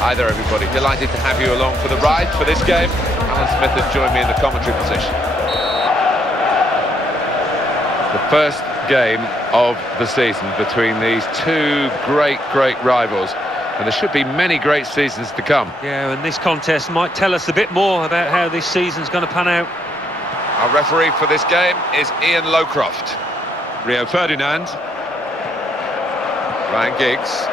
Hi there, everybody. Delighted to have you along for the ride for this game. Alan Smith has joined me in the commentary position. The first game of the season between these two great rivals. And there should be many great seasons to come. Yeah, and this contest might tell us a bit more about how this season's going to pan out. Our referee for this game is Ian Lowcroft. Rio Ferdinand. Ryan Giggs.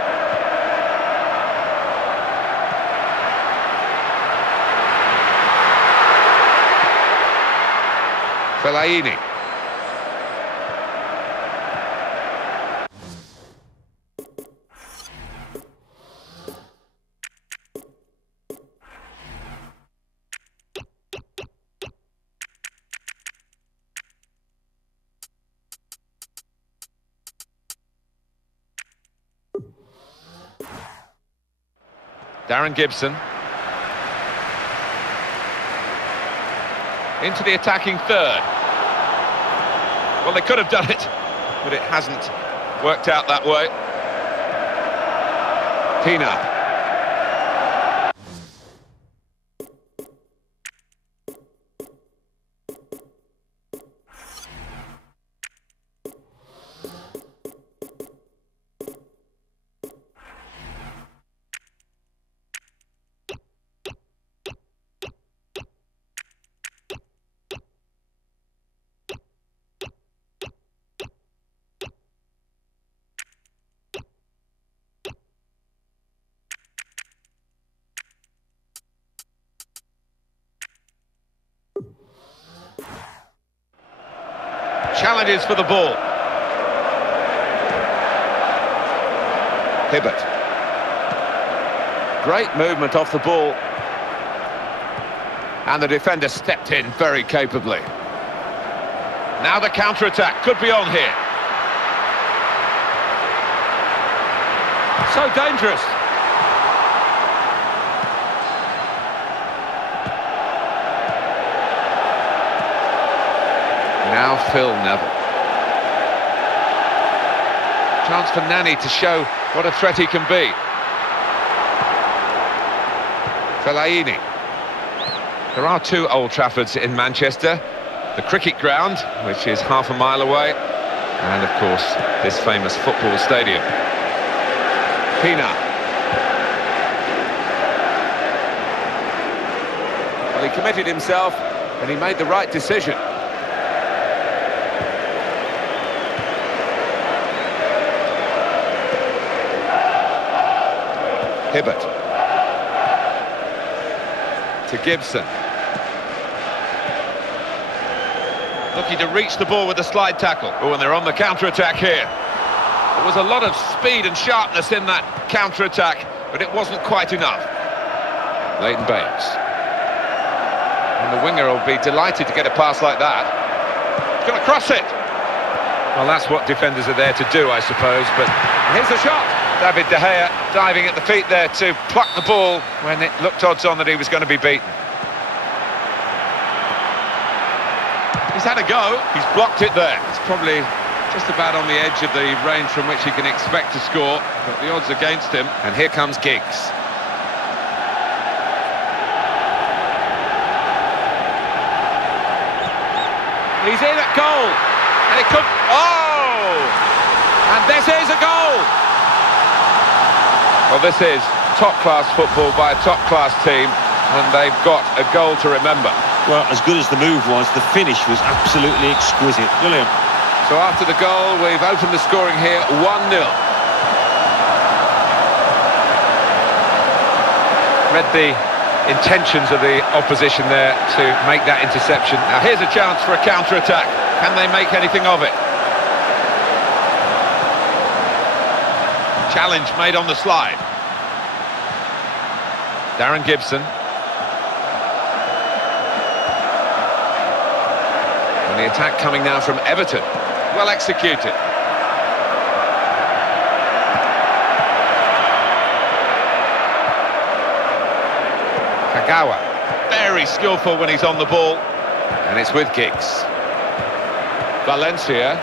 Fellaini. Darren Gibson. Into the attacking third. Well, they could have done it, but it hasn't worked out that way. Pina. Challenges for the ball. Hibbert. Great movement off the ball. And the defender stepped in very capably. Now the counter-attack could be on here. So dangerous. Now Phil Neville. Chance for Nani to show what a threat he can be. Fellaini. There are two Old Traffords in Manchester. The cricket ground, which is half a mile away, and of course this famous football stadium. Pina. Well, he committed himself and he made the right decision. Hibbert. To Gibson. Looking to reach the ball with a slide tackle. Oh, and they're on the counter-attack here. There was a lot of speed and sharpness in that counter-attack, but it wasn't quite enough. Leighton Baines. And the winger will be delighted to get a pass like that. He's going to cross it. Well, that's what defenders are there to do, I suppose, but here's the shot. David De Gea diving at the feet there to pluck the ball when it looked odds on that he was going to be beaten. He's had a go, he's blocked it there. It's probably just about on the edge of the range from which he can expect to score, but the odds against him. And here comes Giggs. He's in at goal, and it could... Oh! And this is a goal! Well, this is top-class football by a top-class team, and they've got a goal to remember. Well, as good as the move was, the finish was absolutely exquisite. Brilliant. So after the goal, we've opened the scoring here, 1-0. Read the intentions of the opposition there to make that interception. Now here's a chance for a counter-attack. Can they make anything of it? Challenge made on the slide. Darren Gibson. And the attack coming now from Everton. Well executed. Kagawa. Very skillful when he's on the ball. And it's with Giggs. Valencia.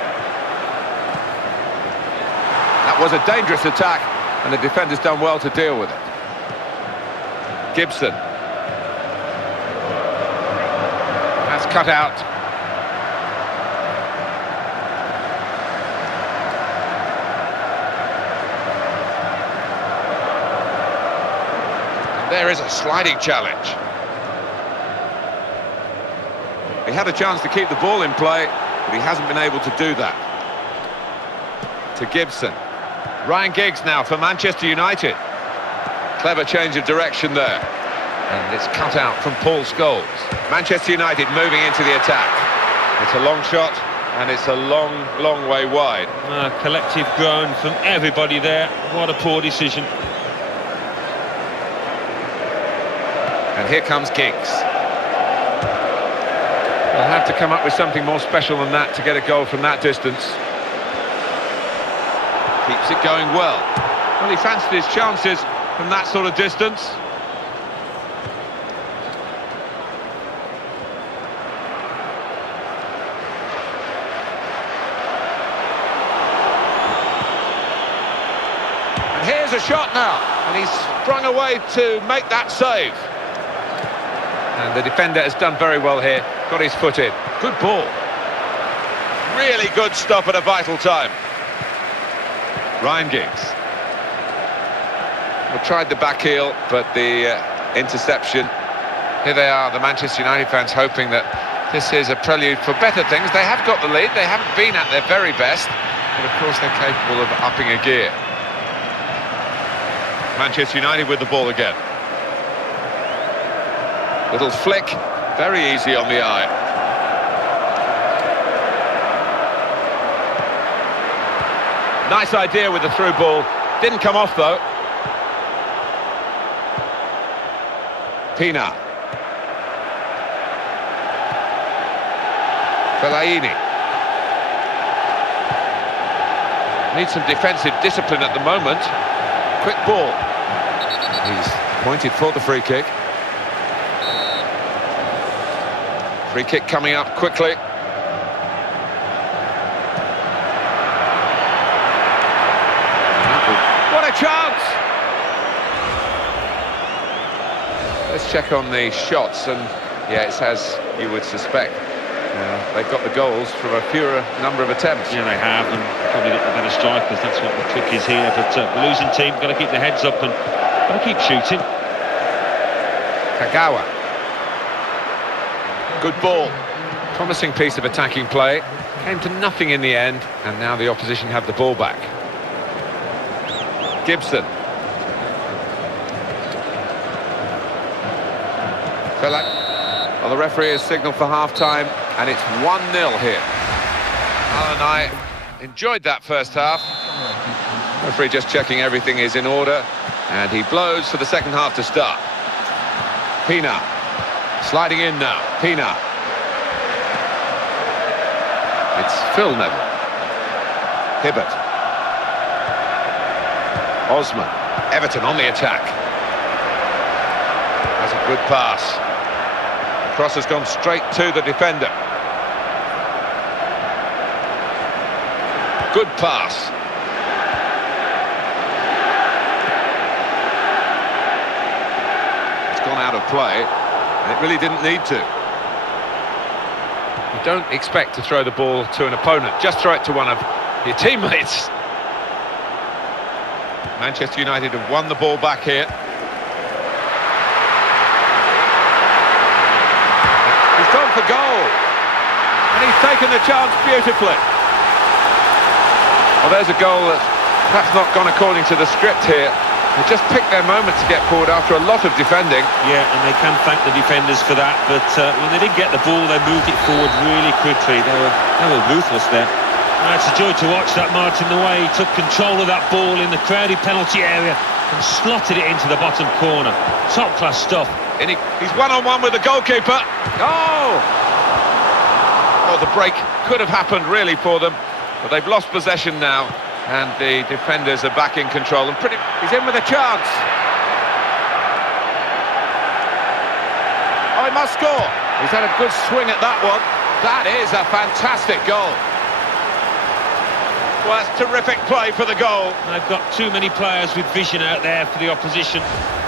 That was a dangerous attack, and the defender's done well to deal with it. Gibson. That's cut out. And there is a sliding challenge. He had a chance to keep the ball in play, but he hasn't been able to do that. To Gibson. Ryan Giggs now for Manchester United. Clever change of direction there. And it's cut out from Paul Scholes. Manchester United moving into the attack. It's a long shot, and it's a long, long way wide. Collective groan from everybody there. What a poor decision. And here comes Giggs. They'll have to come up with something more special than that to get a goal from that distance. Keeps it going well. Well, he fancied his chances from that sort of distance. And here's a shot now. And he's sprung away to make that save. And the defender has done very well here. Got his foot in. Good ball. Really good stop at a vital time. Ryan Giggs. Well, tried the back heel, but the interception. Here they are, the Manchester United fans, hoping that this is a prelude for better things. They have got the lead. They haven't been at their very best, but of course they're capable of upping a gear. Manchester United with the ball again. Little flick, very easy on the eye. Nice idea with the through ball. Didn't come off, though. Pina. Fellaini. Needs some defensive discipline at the moment. Quick ball. He's pointed for the free kick. Free kick coming up quickly. What a chance! Let's check on the shots, and yeah, it's as you would suspect. They've got the goals from a fewer number of attempts. Yeah, they have, and probably got the better strikers. That's what the trick is here. But the losing team got to keep their heads up and got to keep shooting. Kagawa. Good ball. Promising piece of attacking play. Came to nothing in the end, and now the opposition have the ball back. Gibson. Well, the referee has signalled for half-time, and it's 1-0 here. Alan and I enjoyed that first half. Referee just checking everything is in order, and he blows for the second half to start. Pina. Sliding in now. Pina. It's Phil Neville. Hibbert. Osman. Everton on the attack. That's a good pass. The cross has gone straight to the defender. Good pass. It's gone out of play, and it really didn't need to. You don't expect to throw the ball to an opponent, just throw it to one of your teammates. Manchester United have won the ball back here. He's gone for goal, and he's taken the chance beautifully. Well, there's a goal that's perhaps not gone according to the script here. They just picked their moment to get forward after a lot of defending. Yeah, and they can thank the defenders for that, but when they did get the ball, they moved it forward really quickly. They were ruthless there. It's a joy to watch that, Martin, the way he took control of that ball in the crowded penalty area and slotted it into the bottom corner. Top-class stuff. And he's one-on-one with the goalkeeper. Oh! Well, the break could have happened, really, for them, but they've lost possession now, and the defenders are back in control. And he's in with a chance. Oh, he must score. He's had a good swing at that one. That is a fantastic goal. Well, that's terrific play for the goal. They've got too many players with vision out there for the opposition.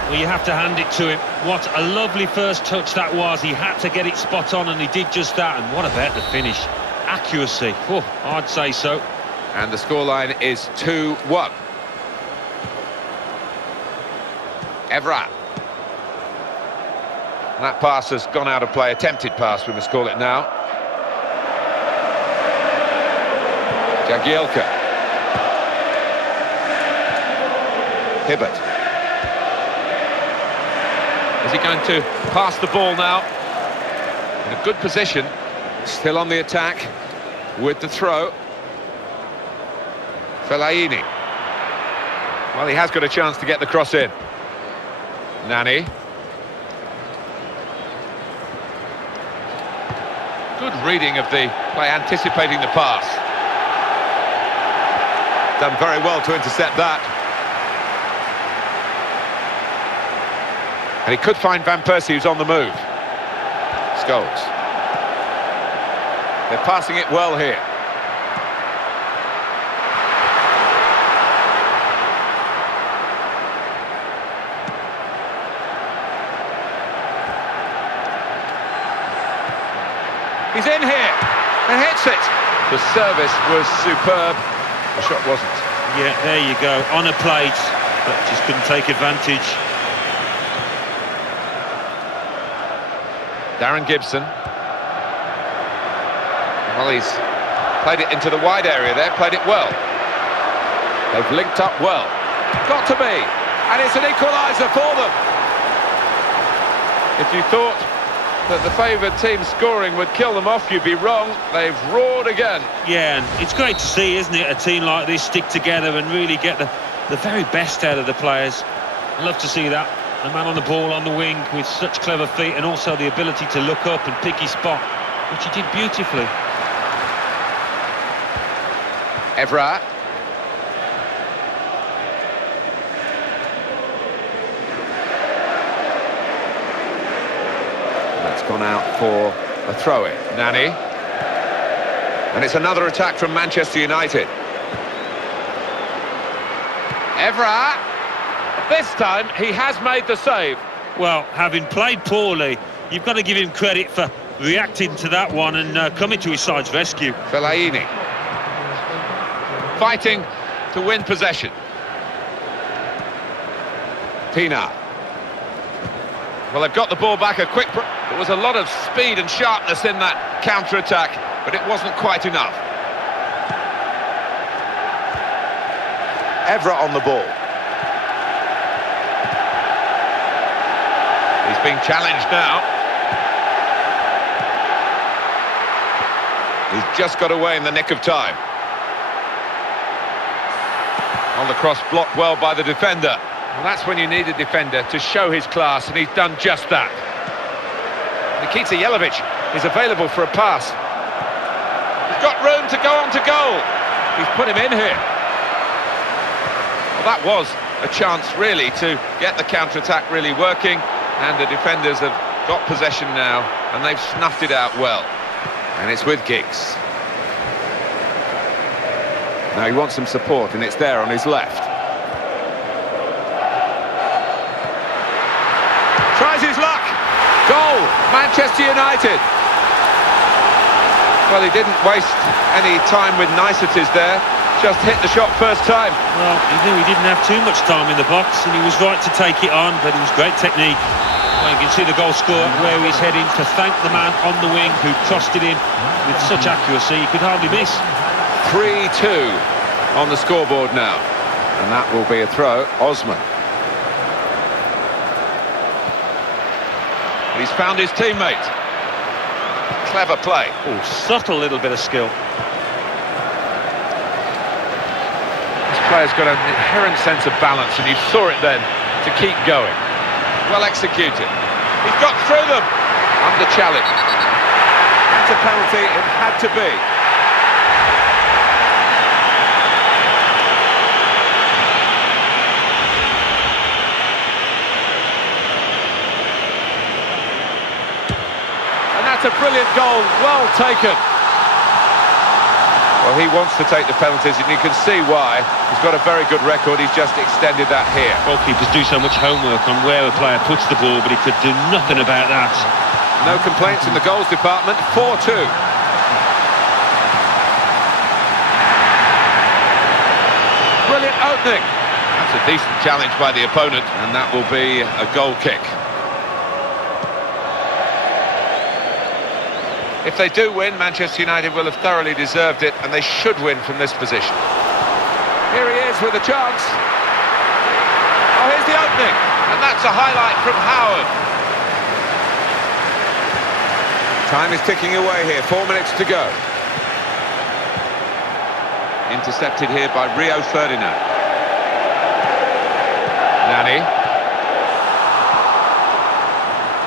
Well, you have to hand it to him. What a lovely first touch that was. He had to get it spot on, and he did just that. And what about the finish? Accuracy. Oh, I'd say so. And the scoreline is 2-1. Evra. That pass has gone out of play. Attempted pass, we must call it now. Jagielka. Hibbert. Is he going to pass the ball now? In a good position, still on the attack with the throw. Fellaini. Well, he has got a chance to get the cross in. Nani. Good reading of the play, anticipating the pass. Done very well to intercept that. And he could find Van Persie, who's on the move. Scholes. They're passing it well here. He's in here and hits it. The service was superb. The shot wasn't. Yeah, there you go. On a plate, but just couldn't take advantage. Darren Gibson. Well, he's played it into the wide area there, played it well. They've linked up well. Got to be. And it's an equaliser for them. If you thought that the favoured team scoring would kill them off, you'd be wrong. They've roared again. Yeah, and it's great to see, isn't it, a team like this stick together and really get the very best out of the players. I love to see that. A man on the ball on the wing with such clever feet and also the ability to look up and pick his spot, which he did beautifully. Evra. That's gone out for a throw-in. Nani. And it's another attack from Manchester United. Evra. This time, he has made the save. Well, having played poorly, you've got to give him credit for reacting to that one and coming to his side's rescue. Fellaini. Fighting to win possession. Pina. Well, they've got the ball back. There was a lot of speed and sharpness in that counter-attack, but it wasn't quite enough. Evra on the ball. He's being challenged now. He's just got away in the nick of time. On the cross, blocked well by the defender. Well, that's when you need a defender to show his class, and he's done just that. Nikita Jelavic is available for a pass. He's got room to go on to goal. He's put him in here. Well, that was a chance, really, to get the counter-attack really working. And the defenders have got possession now, and they've snuffed it out well. And it's with Giggs. Now he wants some support, and it's there on his left. Tries his luck. Goal, Manchester United. Well, he didn't waste any time with niceties there. Just hit the shot first time. Well, he knew he didn't have too much time in the box, and he was right to take it on, but it was great technique. Well, you can see the goal scorer where he's heading to thank the man on the wing who trusted him with such accuracy he could hardly miss. 3-2 on the scoreboard now, and that will be a throw. Osman. He's found his teammate. Clever play. Oh, subtle little bit of skill. This player's got an inherent sense of balance, and you saw it then to keep going. Well executed. He's got through them. Under challenge. That's a penalty, it had to be. And that's a brilliant goal, well taken. Well, he wants to take the penalties, and you can see why. He's got a very good record. He's just extended that here. Goalkeepers do so much homework on where a player puts the ball, but he could do nothing about that. No complaints in the goals department. 4-2. Brilliant opening. That's a decent challenge by the opponent, and that will be a goal kick. If they do win, Manchester United will have thoroughly deserved it, and they should win from this position. Here he is with a chance. Oh, here's the opening, and that's a highlight from Howard. Time is ticking away here, 4 minutes to go. Intercepted here by Rio Ferdinand. Nani.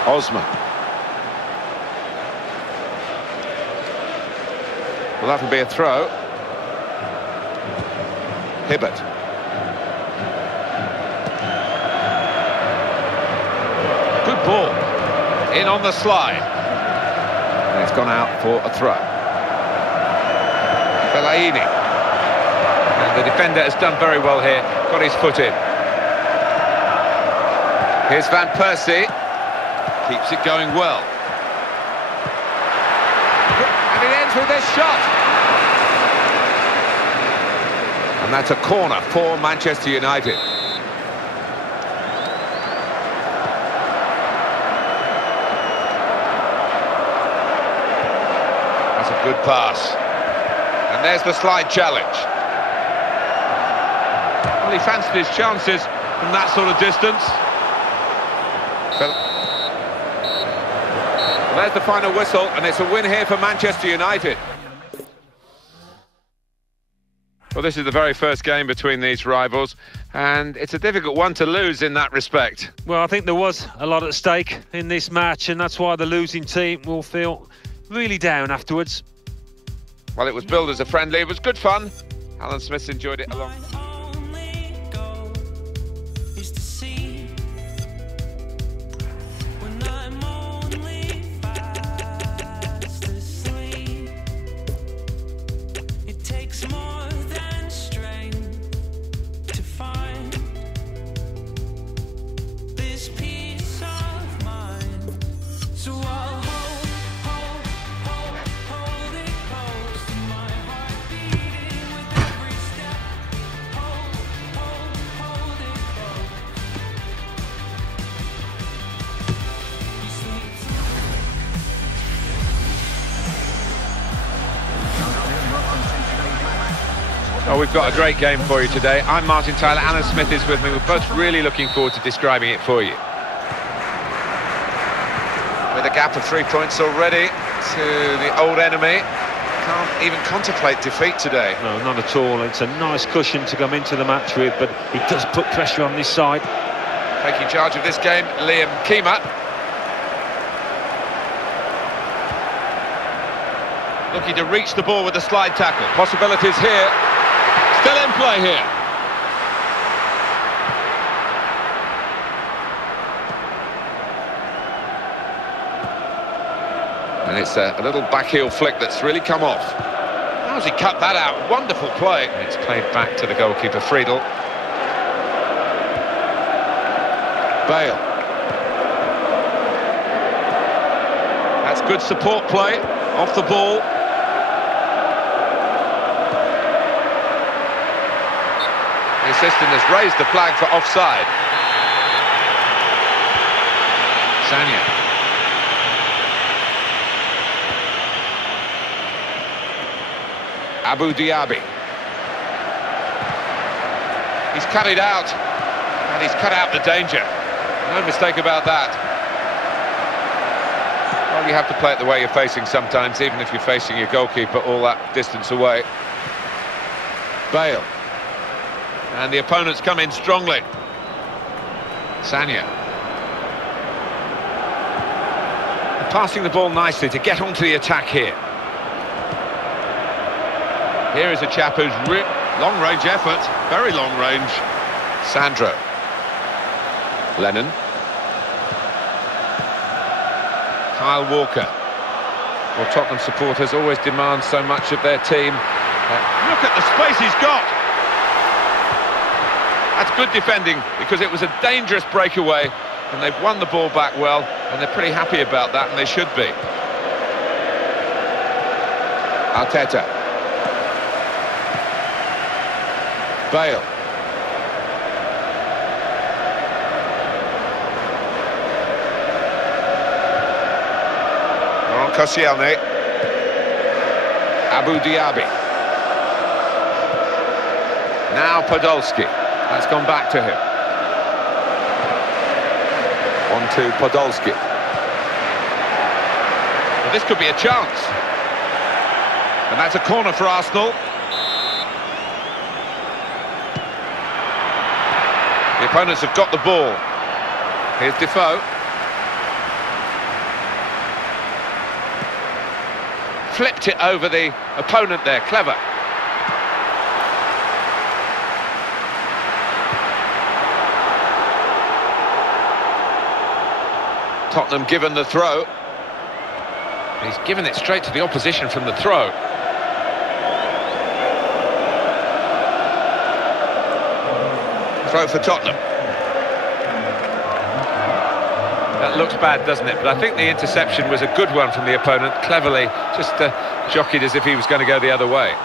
Osman. Well, that will be a throw. Hibbert. Good ball. In on the slide. And it's gone out for a throw. Fellaini. And the defender has done very well here. Got his foot in. Here's Van Persie. Keeps it going well. And it ends with this shot. And that's a corner for Manchester United. That's a good pass. And there's the slide challenge. Well, he fancied his chances from that sort of distance. Well, there's the final whistle, and it's a win here for Manchester United. Well, this is the very first game between these rivals, and it's a difficult one to lose in that respect. Well, I think there was a lot at stake in this match, and that's why the losing team will feel really down afterwards. Well, it was billed as a friendly. It was good fun. Alan Smith enjoyed it along. Oh, we've got a great game for you today. I'm Martin Tyler, Alan Smith is with me. We're both really looking forward to describing it for you. With a gap of 3 points already to the old enemy. Can't even contemplate defeat today. No, not at all. It's a nice cushion to come into the match with, but he does put pressure on this side. Taking charge of this game, Liam Keema. Looking to reach the ball with a slide tackle. Possibilities here. Still in play here. And it's a little backheel flick that's really come off. How's he cut that out? Wonderful play. And it's played back to the goalkeeper, Friedel. Bale. That's good support play. Off the ball. The assistant has raised the flag for offside. Sanya. Abu Diaby. He's cut it out, and he's cut out the danger. No mistake about that. Well, you have to play it the way you're facing sometimes, even if you're facing your goalkeeper all that distance away. Bale. And the opponents come in strongly. Sanya. Passing the ball nicely to get onto the attack here. Here is a chap who's long-range effort, very long-range. Sandro. Lennon. Kyle Walker. Well, Tottenham supporters always demand so much of their team. Look at the space he's got. That's good defending, because it was a dangerous breakaway, and they've won the ball back well, and they're pretty happy about that, and they should be. Arteta. Bale. Koscielny. Abu Dhabi. Now Podolski. That's gone back to him. On to Podolski. Well, this could be a chance. And that's a corner for Arsenal. The opponents have got the ball. Here's Defoe. Flipped it over the opponent there, clever. Tottenham given the throw. He's given it straight to the opposition from the throw. Throw for Tottenham. That looks bad, doesn't it? But I think the interception was a good one from the opponent. Cleverly, just jockeyed as if he was going to go the other way.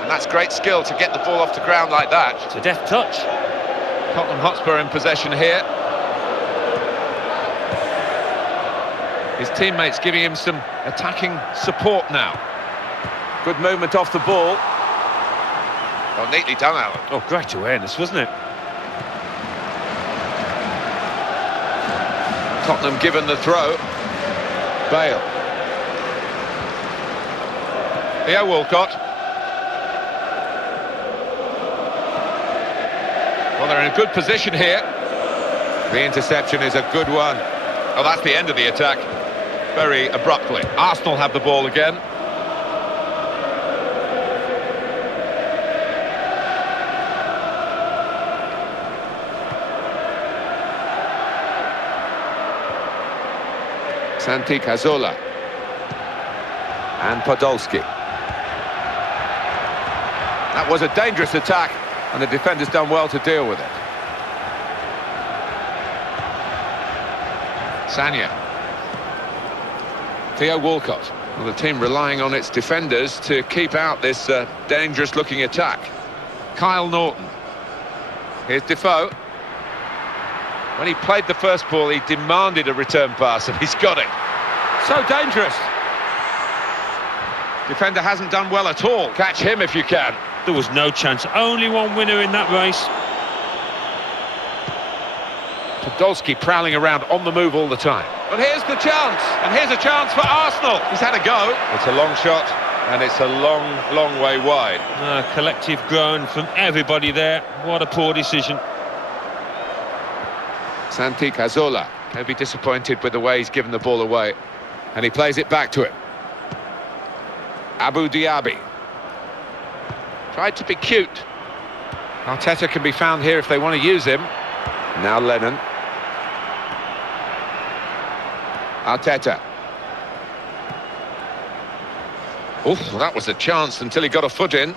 And that's great skill to get the ball off the ground like that. It's a deft touch. Tottenham Hotspur in possession here. His teammates giving him some attacking support now. Good movement off the ball. Oh, neatly done, Alan. Oh, great awareness, wasn't it? Tottenham given the throw. Bale. Theo Walcott. Well, they're in a good position here. The interception is a good one. Oh, that's the end of the attack. Very abruptly. Arsenal have the ball again. Santi Cazorla and Podolski. That was a dangerous attack, and the defender's done well to deal with it. Sanya. Theo Walcott. Well, the team relying on its defenders to keep out this dangerous-looking attack. Kyle Norton. Here's Defoe. When he played the first ball, he demanded a return pass, and he's got it. So dangerous. Defender hasn't done well at all. Catch him if you can. There was no chance. Only one winner in that race. Podolski prowling around on the move all the time. But here's the chance, and here's a chance for Arsenal. He's had a go. It's a long shot, and it's a long, long way wide. Collective groan from everybody there. What a poor decision. Santi Cazorla. He'll be disappointed with the way he's given the ball away. And he plays it back to him. Abu Dhabi. Tried to be cute. Arteta can be found here if they want to use him. Now Lennon. Arteta. Oh, that was a chance until he got a foot in.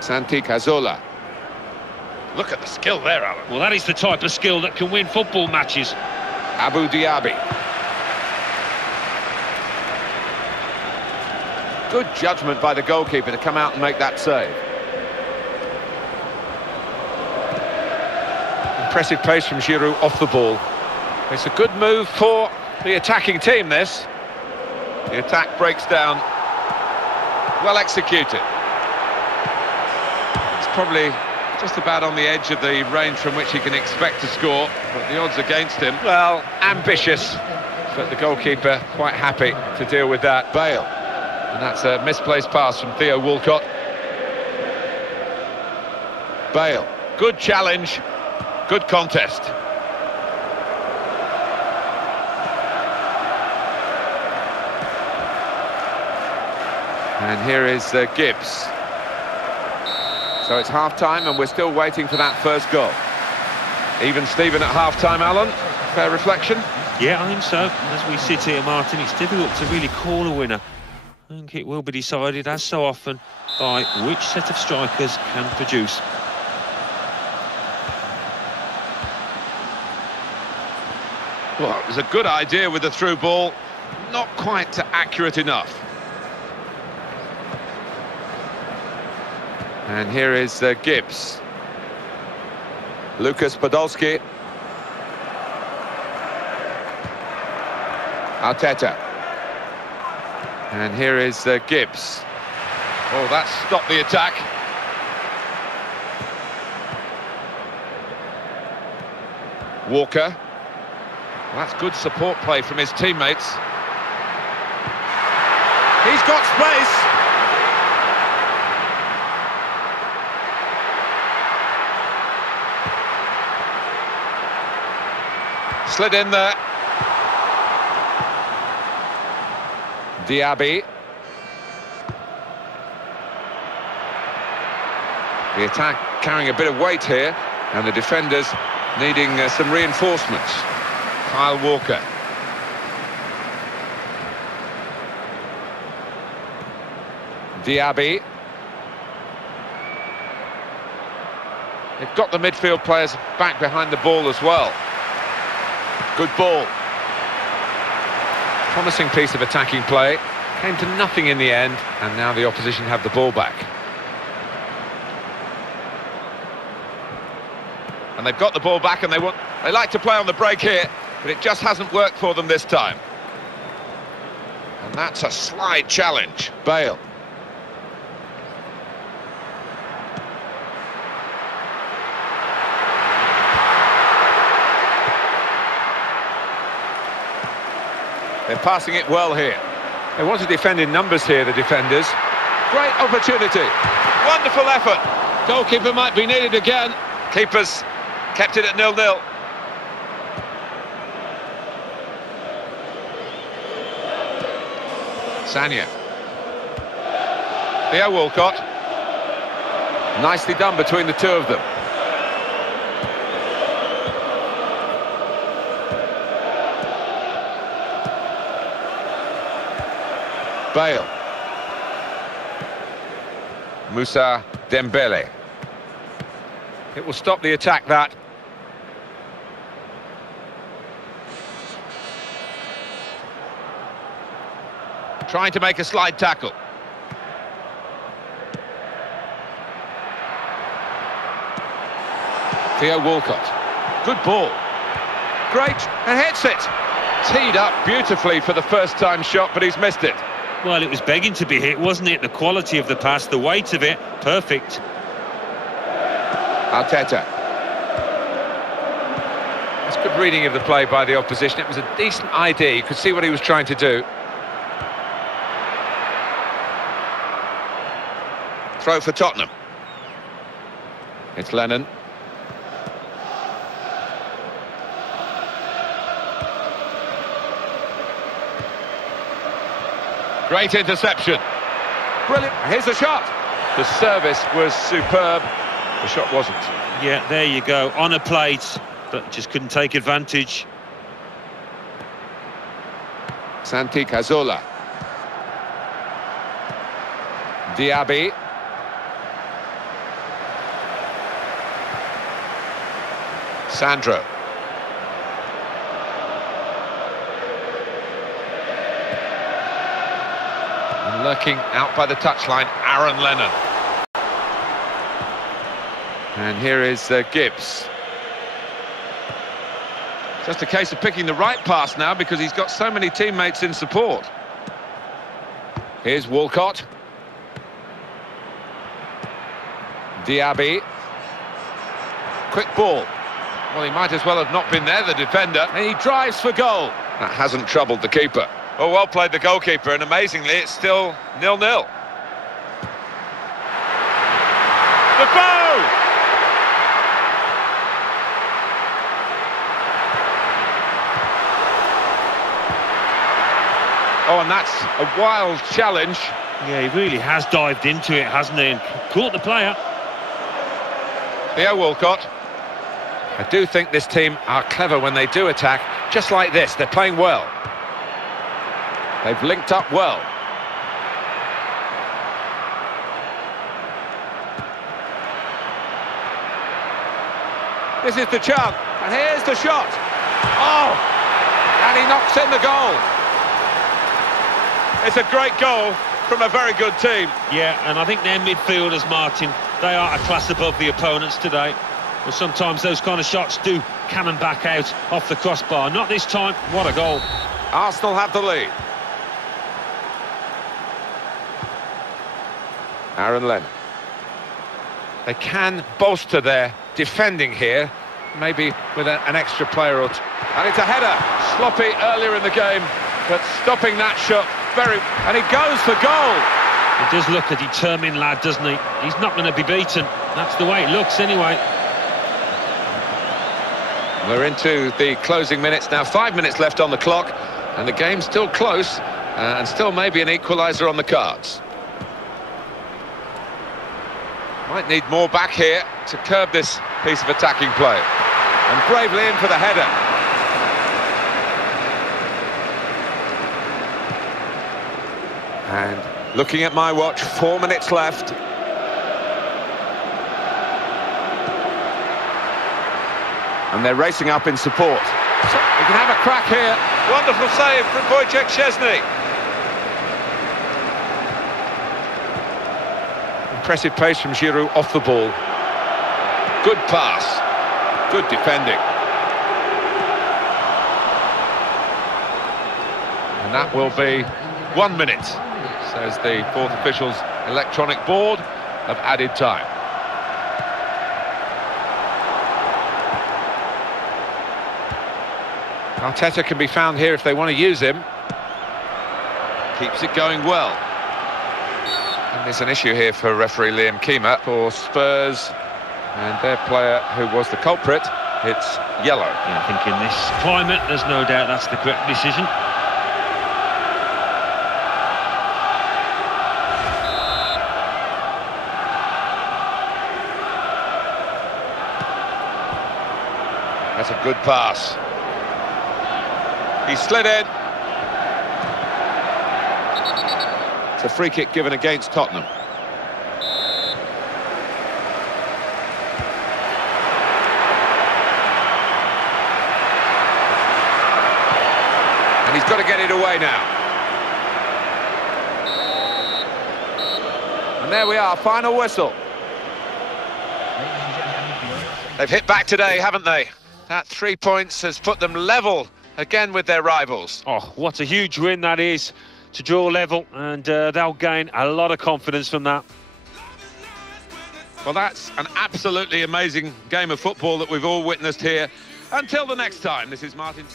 Santi Cazorla. Look at the skill there, Alan. Well, that is the type of skill that can win football matches. Abu Dhabi. Good judgment by the goalkeeper to come out and make that save. Impressive pace from Giroud off the ball. It's a good move for the attacking team, this. The attack breaks down. Well executed. It's probably just about on the edge of the range from which he can expect to score, but the odds against him, well, ambitious, but the goalkeeper quite happy to deal with that. Bale, and that's a misplaced pass from Theo Walcott. Bale, good challenge, good contest. And here is Gibbs. So it's half-time and we're still waiting for that first goal. Even Steven at half-time, Alan. Fair reflection? Yeah, I think so. As we sit here, Martin, it's difficult to really call a winner. I think it will be decided, as so often, by which set of strikers can produce. Well, it was a good idea with the through ball, not quite accurate enough. And here is Gibbs. Lucas Podolski. Arteta. And here is Gibbs. Oh, that stopped the attack. Walker. That's good support play from his teammates. He's got space. Slid in there. Diaby. The attack carrying a bit of weight here, and the defenders needing some reinforcements. Kyle Walker. Diaby. They've got the midfield players back behind the ball as well. Good ball. Promising piece of attacking play. Came to nothing in the end, and now the opposition have the ball back. And they've got the ball back, and they like to play on the break here, but it just hasn't worked for them this time. And that's a slide challenge. Bale. They're passing it well here. They want to defend in numbers here, the defenders. Great opportunity. Wonderful effort. Goalkeeper might be needed again. Keepers kept it at 0-0. Sanya. Theo Walcott. Nicely done between the two of them. Bale. Moussa Dembele. It will stop the attack, that. Trying to make a slide tackle. Theo Walcott. Good ball. Great, and hits it. Teed up beautifully for the first time shot, but he's missed it. Well, it was begging to be hit, wasn't it? The quality of the pass, the weight of it, perfect. Arteta. That's good reading of the play by the opposition. It was a decent idea. You could see what he was trying to do. Throw for Tottenham. It's Lennon. Great interception. Brilliant. Here's the shot. The service was superb. The shot wasn't. Yeah, there you go. On a plate, but just couldn't take advantage. Santi Cazorla. Diaby. Sandro. And lurking out by the touchline, Aaron Lennon. And here is Gibbs. Just a case of picking the right pass now, because he's got so many teammates in support. Here's Walcott. Diaby. Quick ball. Well, he might as well have not been there, the defender. And he drives for goal. That hasn't troubled the keeper. Oh, well played the goalkeeper, and amazingly, it's still 0-0. The bow! Oh, and that's a wild challenge. Yeah, he really has dived into it, hasn't he? And caught the player. Theo Walcott. I do think this team are clever when they do attack, just like this. They're playing well. They've linked up well. This is the chance, and here's the shot. Oh, and he knocks in the goal. It's a great goal from a very good team. Yeah, and I think their midfielders, Martin, they are a class above the opponents today. Well, sometimes those kind of shots do cannon back out off the crossbar. Not this time. What a goal. Arsenal have the lead. Aaron Lennon. They can bolster their defending here, maybe with an extra player or two. And it's a header. Sloppy earlier in the game, but stopping that shot very... And he goes for goal. He does look a determined lad, doesn't he? He's not going to be beaten. That's the way it looks anyway. We're into the closing minutes now. 5 minutes left on the clock, and the game's still close, and still maybe an equaliser on the cards. Might need more back here to curb this piece of attacking play. And bravely in for the header. And looking at my watch, 4 minutes left. And they're racing up in support. We can have a crack here. Wonderful save from Wojciech Szczesny. Impressive pace from Giroud off the ball. Good pass. Good defending. And that will be 1 minute, says the fourth official's electronic board of added time. Arteta can be found here if they want to use him. Keeps it going well. And there's an issue here for referee Liam Keema for Spurs, and their player who was the culprit, it's yellow. Yeah, I think in this climate, there's no doubt that's the correct decision. That's a good pass. He slid in. It's a free kick given against Tottenham. And he's got to get it away now. And there we are, final whistle. They've hit back today, haven't they? That 3 points has put them level again with their rivals. Oh, what a huge win that is to draw level, and they'll gain a lot of confidence from that. Well, that's an absolutely amazing game of football that we've all witnessed here. Until the next time, this is Martin.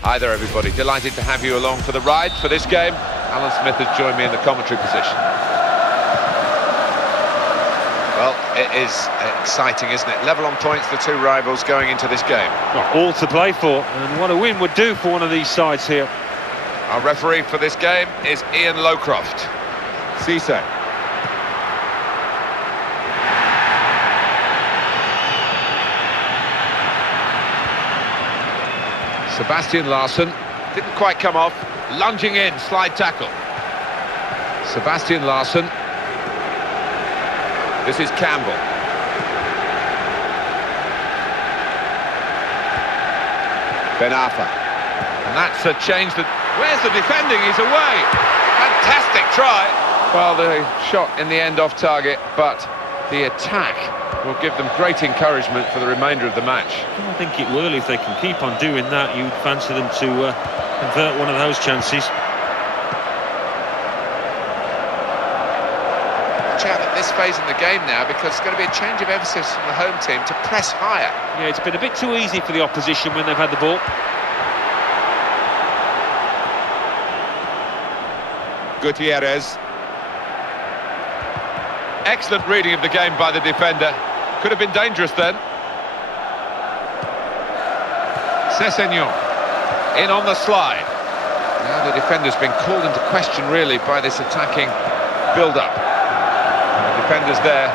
Hi there, everybody. Delighted to have you along for the ride for this game. Alan Smith has joined me in the commentary position. Well, it is exciting, isn't it? Level on points, the two rivals going into this game. Well, all to play for, and what a win would do for one of these sides here. Our referee for this game is Ian Lowcroft. Cisse. Sebastian Larsson didn't quite come off, lunging in, slide tackle. Sebastian Larsson. This is Campbell. Ben Arfa. And that's a change that Where's the defending? He's away. Fantastic try. Well, the shot in the end off target, but the attack will give them great encouragement for the remainder of the match. I think it will. If they can keep on doing that, you'd fancy them to convert one of those chances. Out at this phase in the game now, because it's going to be a change of emphasis from the home team to press higher. Yeah, it's been a bit too easy for the opposition when they've had the ball. Gutierrez. Excellent reading of the game by the defender. Could have been dangerous then. Sessegnon in on the slide. Now the defender's been called into question really by this attacking build-up. The defender's there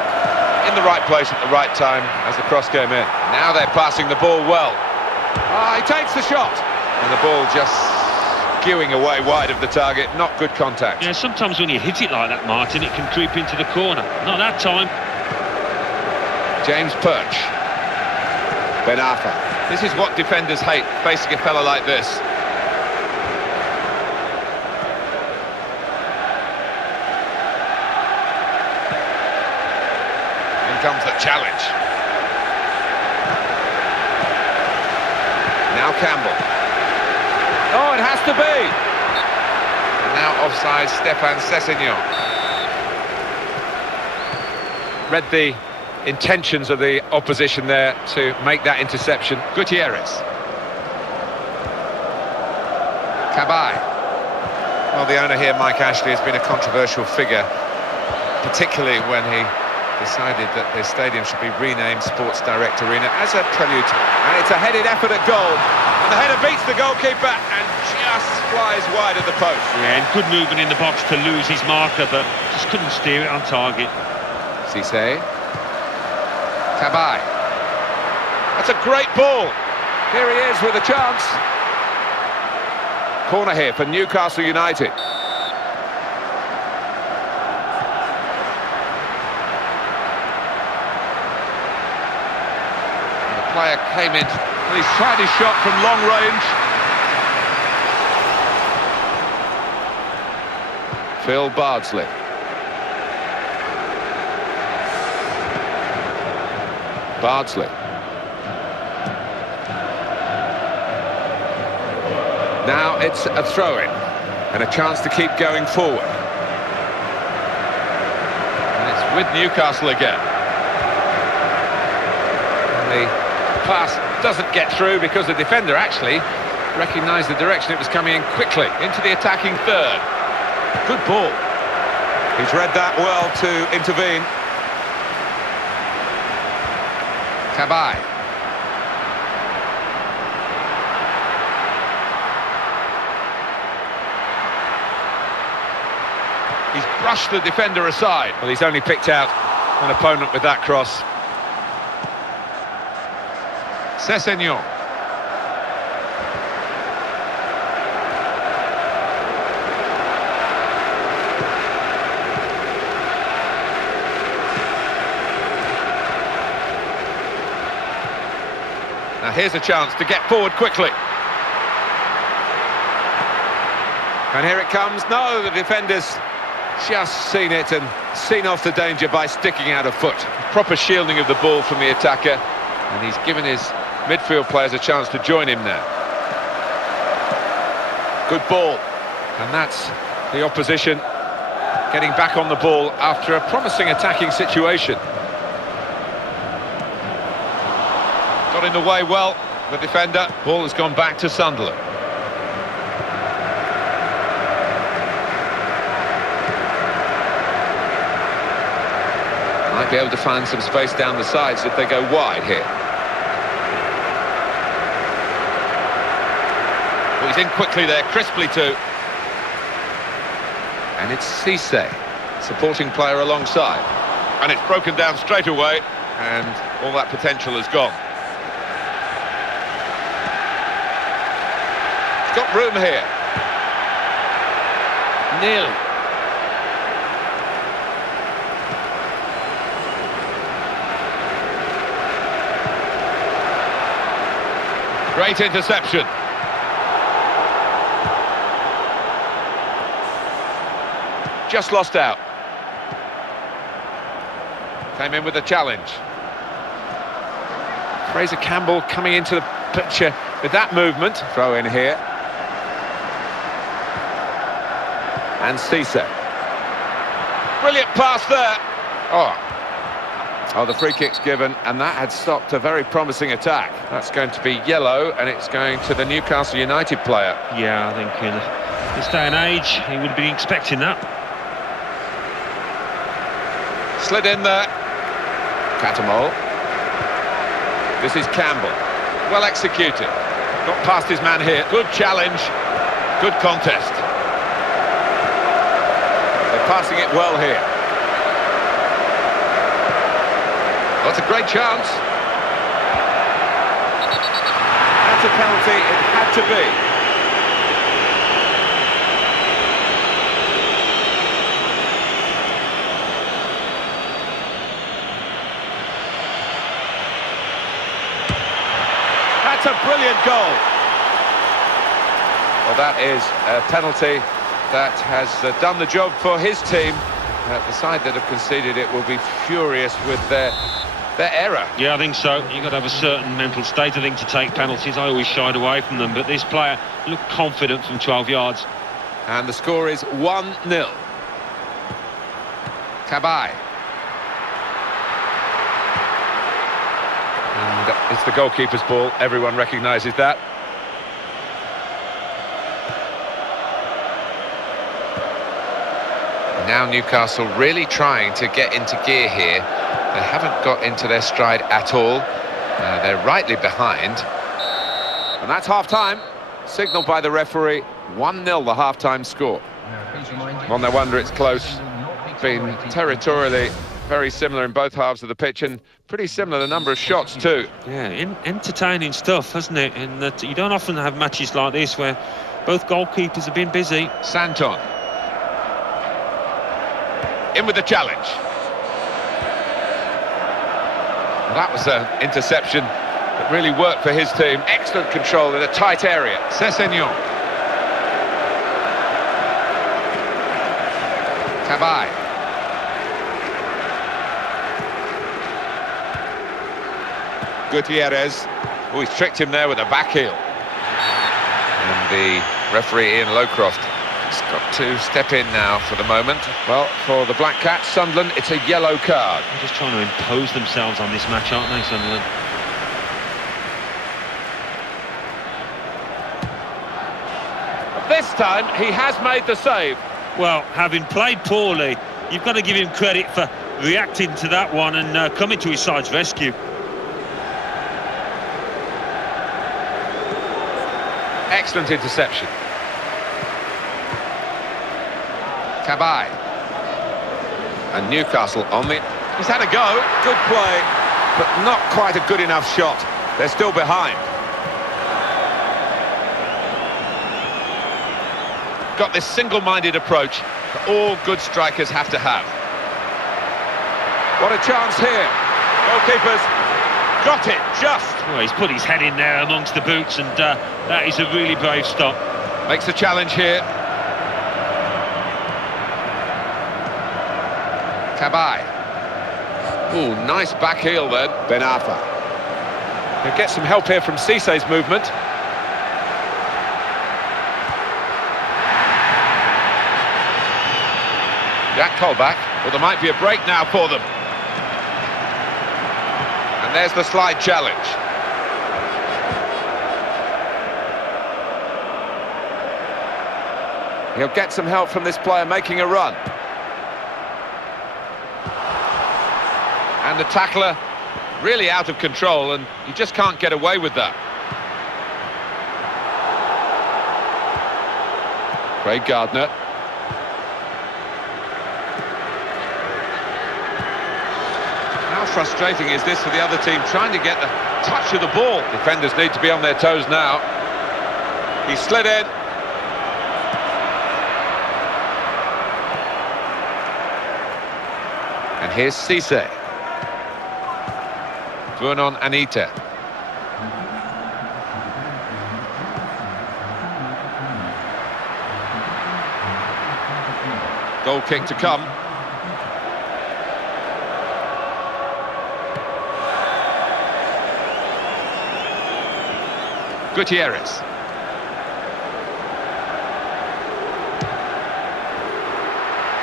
in the right place at the right time as the cross came in. Now they're passing the ball well. He takes the shot. And the ball just skewing away wide of the target. Not good contact. Yeah, sometimes when you hit it like that, Martin, it can creep into the corner. Not that time. James Perch. Ben Arfa. This is what defenders hate, facing a fella like this. In comes the challenge. Now Campbell. Oh, it has to be! And now offside, Stéphane Sessegnon. Read the intentions of the opposition there to make that interception. Gutierrez. Cabaye. Well, the owner here, Mike Ashley, has been a controversial figure, particularly when he decided that the stadium should be renamed Sports Direct Arena as a prelude. And it's a headed effort at goal. And the header beats the goalkeeper and just flies wide of the post. Yeah, and good movement in the box to lose his marker, but just couldn't steer it on target. Cisse. Cabaye. That's a great ball. Here he is with a chance. Corner here for Newcastle United. And the player came in and he's tried his shot from long range. Phil Bardsley. Bardsley. Now it's a throw-in and a chance to keep going forward. And it's with Newcastle again. And the pass doesn't get through because the defender actually recognised the direction it was coming in quickly into the attacking third. Good ball. He's read that well to intervene. Cabaye. He's brushed the defender aside. Well, he's only picked out an opponent with that cross. Sessegnon. Now here's a chance to get forward quickly. And here it comes. No, the defender's just seen it and seen off the danger by sticking out a foot. Proper shielding of the ball from the attacker. And he's given his midfield players a chance to join him now. Good ball. And that's the opposition getting back on the ball after a promising attacking situation. Got in the way well, the defender. Ball has gone back to Sunderland. Might be able to find some space down the sides if they go wide here. Well, he's in quickly there, crisply too. And it's Cisse, supporting player alongside. And it's broken down straight away, and all that potential has gone. Got room here. Nearly. Great interception. just lost out. Came in with a challenge. Fraser Campbell coming into the picture with that movement. Throw in here. And Cisse. Brilliant pass there. Oh, the free kick's given, and that had stopped a very promising attack. That's going to be yellow, and it's going to the Newcastle United player. Yeah, I think in this day and age, he would have been expecting that. Slid in there. Catamol. This is Campbell. Well executed. Got past his man here. Good challenge. Good contest. They're passing it well here. That's a great chance. That's a penalty. It had to be. That's a brilliant goal. Well, that is a penalty that has done the job for his team. The side that have conceded it will be furious with their error. Yeah, I think so. You've got to have a certain mental state, I think, to take penalties. I always shied away from them, but this player looked confident from 12 yards. And the score is 1-0. Cabaye. And it's the goalkeeper's ball. Everyone recognises that. Now Newcastle really trying to get into gear here. They haven't got into their stride at all. They're rightly behind. And that's half-time. Signalled by the referee. 1-0 the half-time score. Well, no wonder it's close. Been territorially very similar in both halves of the pitch, and pretty similar the number of shots too. Yeah, entertaining stuff, hasn't it? In that you don't often have matches like this where both goalkeepers have been busy. Santon. In with the challenge. That was an interception that really worked for his team. Excellent control in a tight area. Sessegnon. Cabaye. Gutierrez. Oh, he's tricked him there with a back heel. And the referee, Ian Lowcroft, has got to step in now for the moment. Well, for the Black Cats, Sunderland, it's a yellow card. They're just trying to impose themselves on this match, aren't they, Sunderland? This time, he has made the save. Well, having played poorly, you've got to give him credit for reacting to that one and coming to his side's rescue. Excellent interception. Cabaye. And Newcastle on the... He's had a go. Good play, but not quite a good enough shot. They're still behind. Got this single-minded approach that all good strikers have to have. What a chance here. Goalkeepers got it, just. Well, he's put his head in there amongst the boots, and that is a really brave stop. Makes a challenge here. Cabaye. Ooh, nice back heel then. Ben Arfa. He'll get some help here from Cisse's movement. Jack Colback. Well, there might be a break now for them. And there's the slide challenge. He'll get some help from this player making a run. And the tackler really out of control, and you just can't get away with that. Craig Gardner. How frustrating is this for the other team, trying to get the touch of the ball? Defenders need to be on their toes now. He slid in. And here's Cisse. Vernon Anita. Goal kick to come. Gutierrez.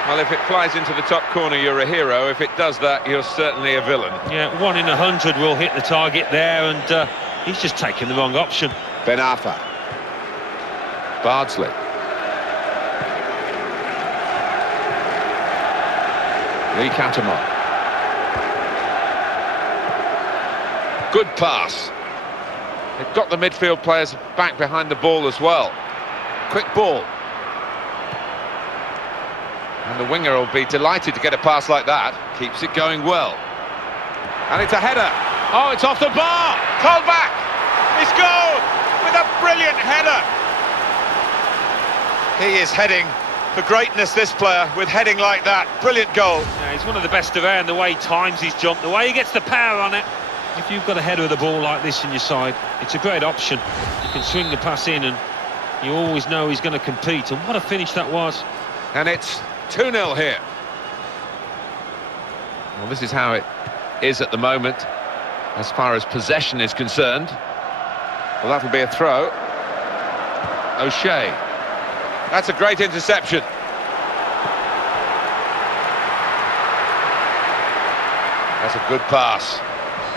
Well, if it flies into the top corner, you're a hero. If it does that, you're certainly a villain. Yeah, 1 in 100 will hit the target there, and he's just taken the wrong option. Ben Arfa. Bardsley. Lee Catamon. Good pass. They've got the midfield players back behind the ball as well. Quick ball. And the winger will be delighted to get a pass like that. Keeps it going well. And it's a header. Oh, it's off the bar. Colback. He's goal with a brilliant header. He is heading for greatness, this player, with heading like that. Brilliant goal. Yeah, he's one of the best around, the way he times his jump, the way he gets the power on it. If you've got a header of the ball like this in your side, it's a great option. You can swing the pass in and you always know he's going to compete. And what a finish that was. And it's 2-0 here. Well, this is how it is at the moment, as far as possession is concerned. Well, that'll be a throw. O'Shea. That's a great interception. That's a good pass.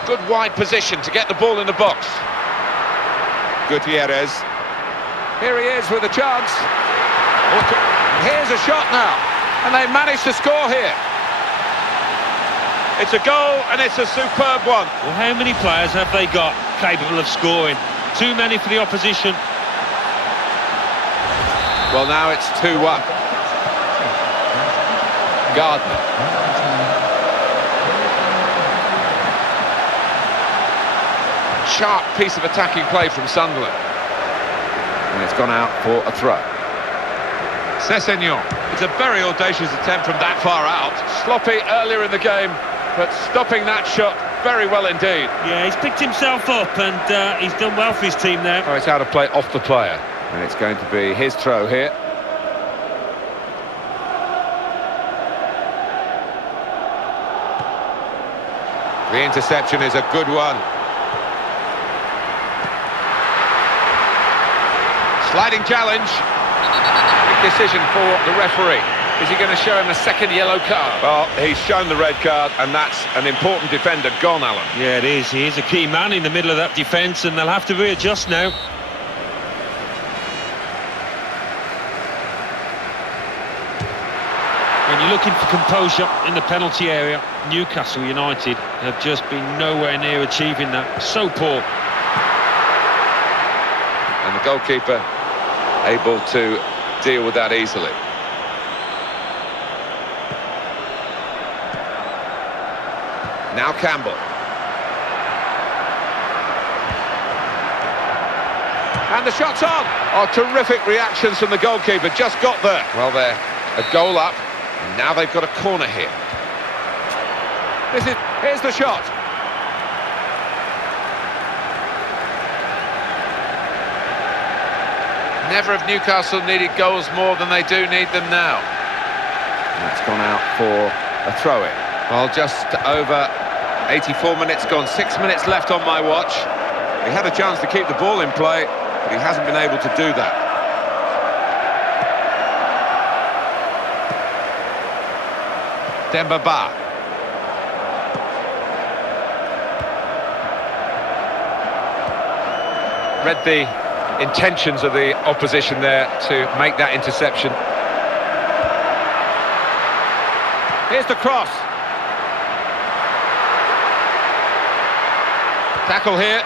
Good wide position to get the ball in the box. Gutierrez. Here he is with a chance. Here's a shot now. And they managed to score here. It's a goal and it's a superb one. Well, how many players have they got capable of scoring? Too many for the opposition. Well, now it's 2-1. Gardner. Sharp piece of attacking play from Sunderland. And it's gone out for a throw. Sessegnon. It's a very audacious attempt from that far out. Sloppy earlier in the game, but stopping that shot very well indeed. Yeah, he's picked himself up and he's done well for his team there. Oh, it's out of play off the player. And it's going to be his throw here. The interception is a good one. Sliding challenge. Big decision for the referee. Is he going to show him a second yellow card? Well, he's shown the red card, and that's an important defender gone, Alan. Yeah, it is. He is a key man in the middle of that defence, and they'll have to readjust now. When you're looking for composure in the penalty area, Newcastle United have just been nowhere near achieving that. So poor. And the goalkeeper able to deal with that easily. Now Campbell. And the shot's on. Oh, terrific reactions from the goalkeeper. Just got there. Well, they're a goal up. And now they've got a corner here. Here's the shot. Never have Newcastle needed goals more than they do need them now. That's gone out for a throw-in. Well, just over 84 minutes gone, 6 minutes left on my watch. He had a chance to keep the ball in play, but he hasn't been able to do that. Demba Ba. Read the intentions of the opposition there to make that interception. Here's the cross. Tackle here.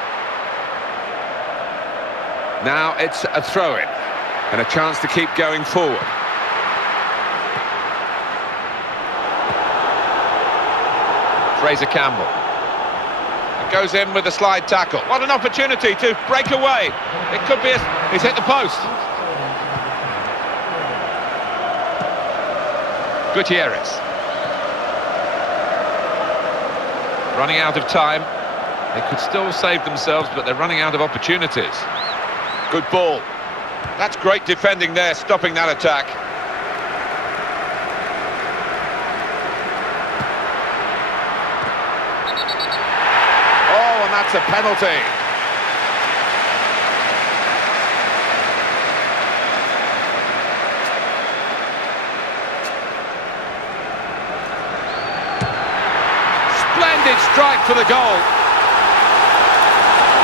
Now it's a throw-in and a chance to keep going forward. Fraser Campbell. It goes in with a slide tackle. What an opportunity to break away. It could be he's hit the post. Gutierrez. Running out of time. They could still save themselves, but they're running out of opportunities. Good ball. That's great defending there, stopping that attack. That's a penalty. Splendid strike for the goal.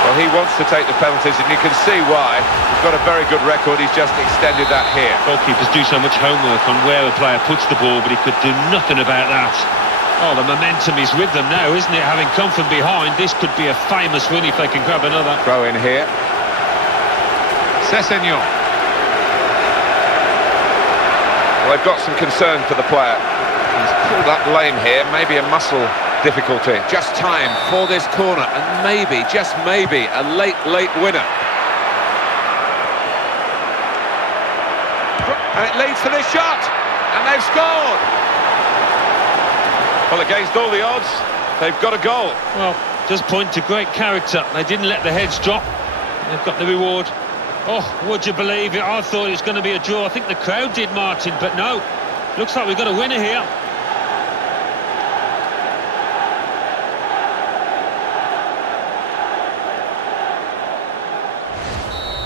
Well, he wants to take the penalties, and you can see why. He's got a very good record. He's just extended that here. Goalkeepers do so much homework on where a player puts the ball, but he could do nothing about that. Oh, the momentum is with them now, isn't it? Having come from behind, this could be a famous win if they can grab another. Throw in here. Sessegnon. Well, they've got some concern for the player. He's pulled up lame here, maybe a muscle difficulty. Just time for this corner, and maybe, just maybe, a late winner. And it leads to this shot, and they've scored. Well, against all the odds, they've got a goal. Well, just point to great character. They didn't let the heads drop. They've got the reward. Oh, would you believe it? I thought it was going to be a draw. I think the crowd did, Martin, but no. Looks like we've got a winner here.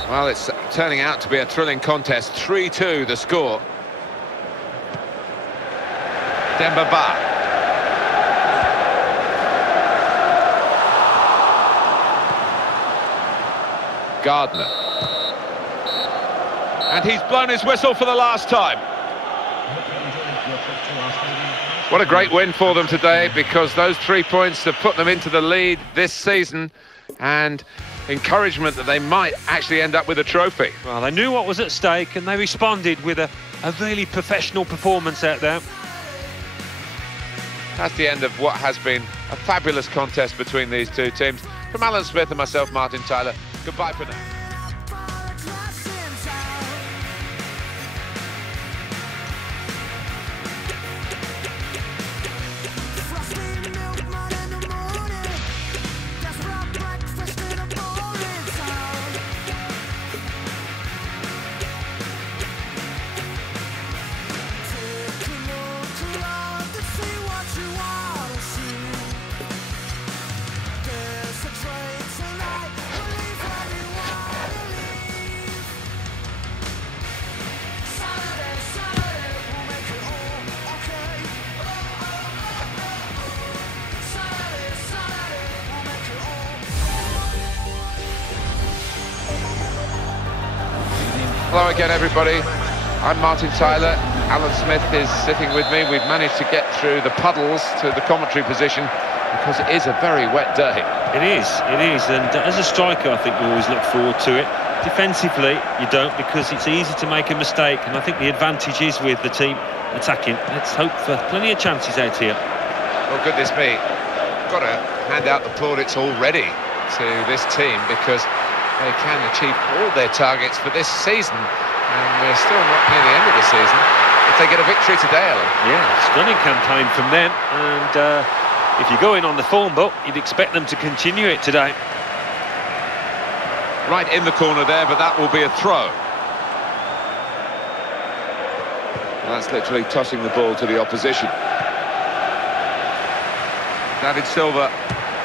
Well, it's turning out to be a thrilling contest. 3-2 the score. Demba Ba. Gardner. And he's blown his whistle for the last time. What a great win for them today, because those 3 points have put them into the lead this season, and encouragement that they might actually end up with a trophy. Well, they knew what was at stake, and they responded with a really professional performance out there. That's the end of what has been a fabulous contest between these two teams. From Alan Smith and myself, Martin Tyler, goodbye for now. Hello again, everybody. I'm Martin Tyler. Alan Smith is sitting with me. We've managed to get through the puddles to the commentary position because it is a very wet day. It is. And as a striker, I think you always look forward to it. Defensively, you don't, because it's easy to make a mistake, and I think the advantage is with the team attacking. Let's hope for plenty of chances out here. Well, goodness me. Got to hand out the plaudits already to this team, because they can achieve all their targets for this season, and we're still not near the end of the season. If they get a victory today, Alan. Yeah, stunning campaign from them, and if you go in on the form book, you'd expect them to continue it today. Right in the corner there, but that will be a throw. Well, that's literally tossing the ball to the opposition. David Silva,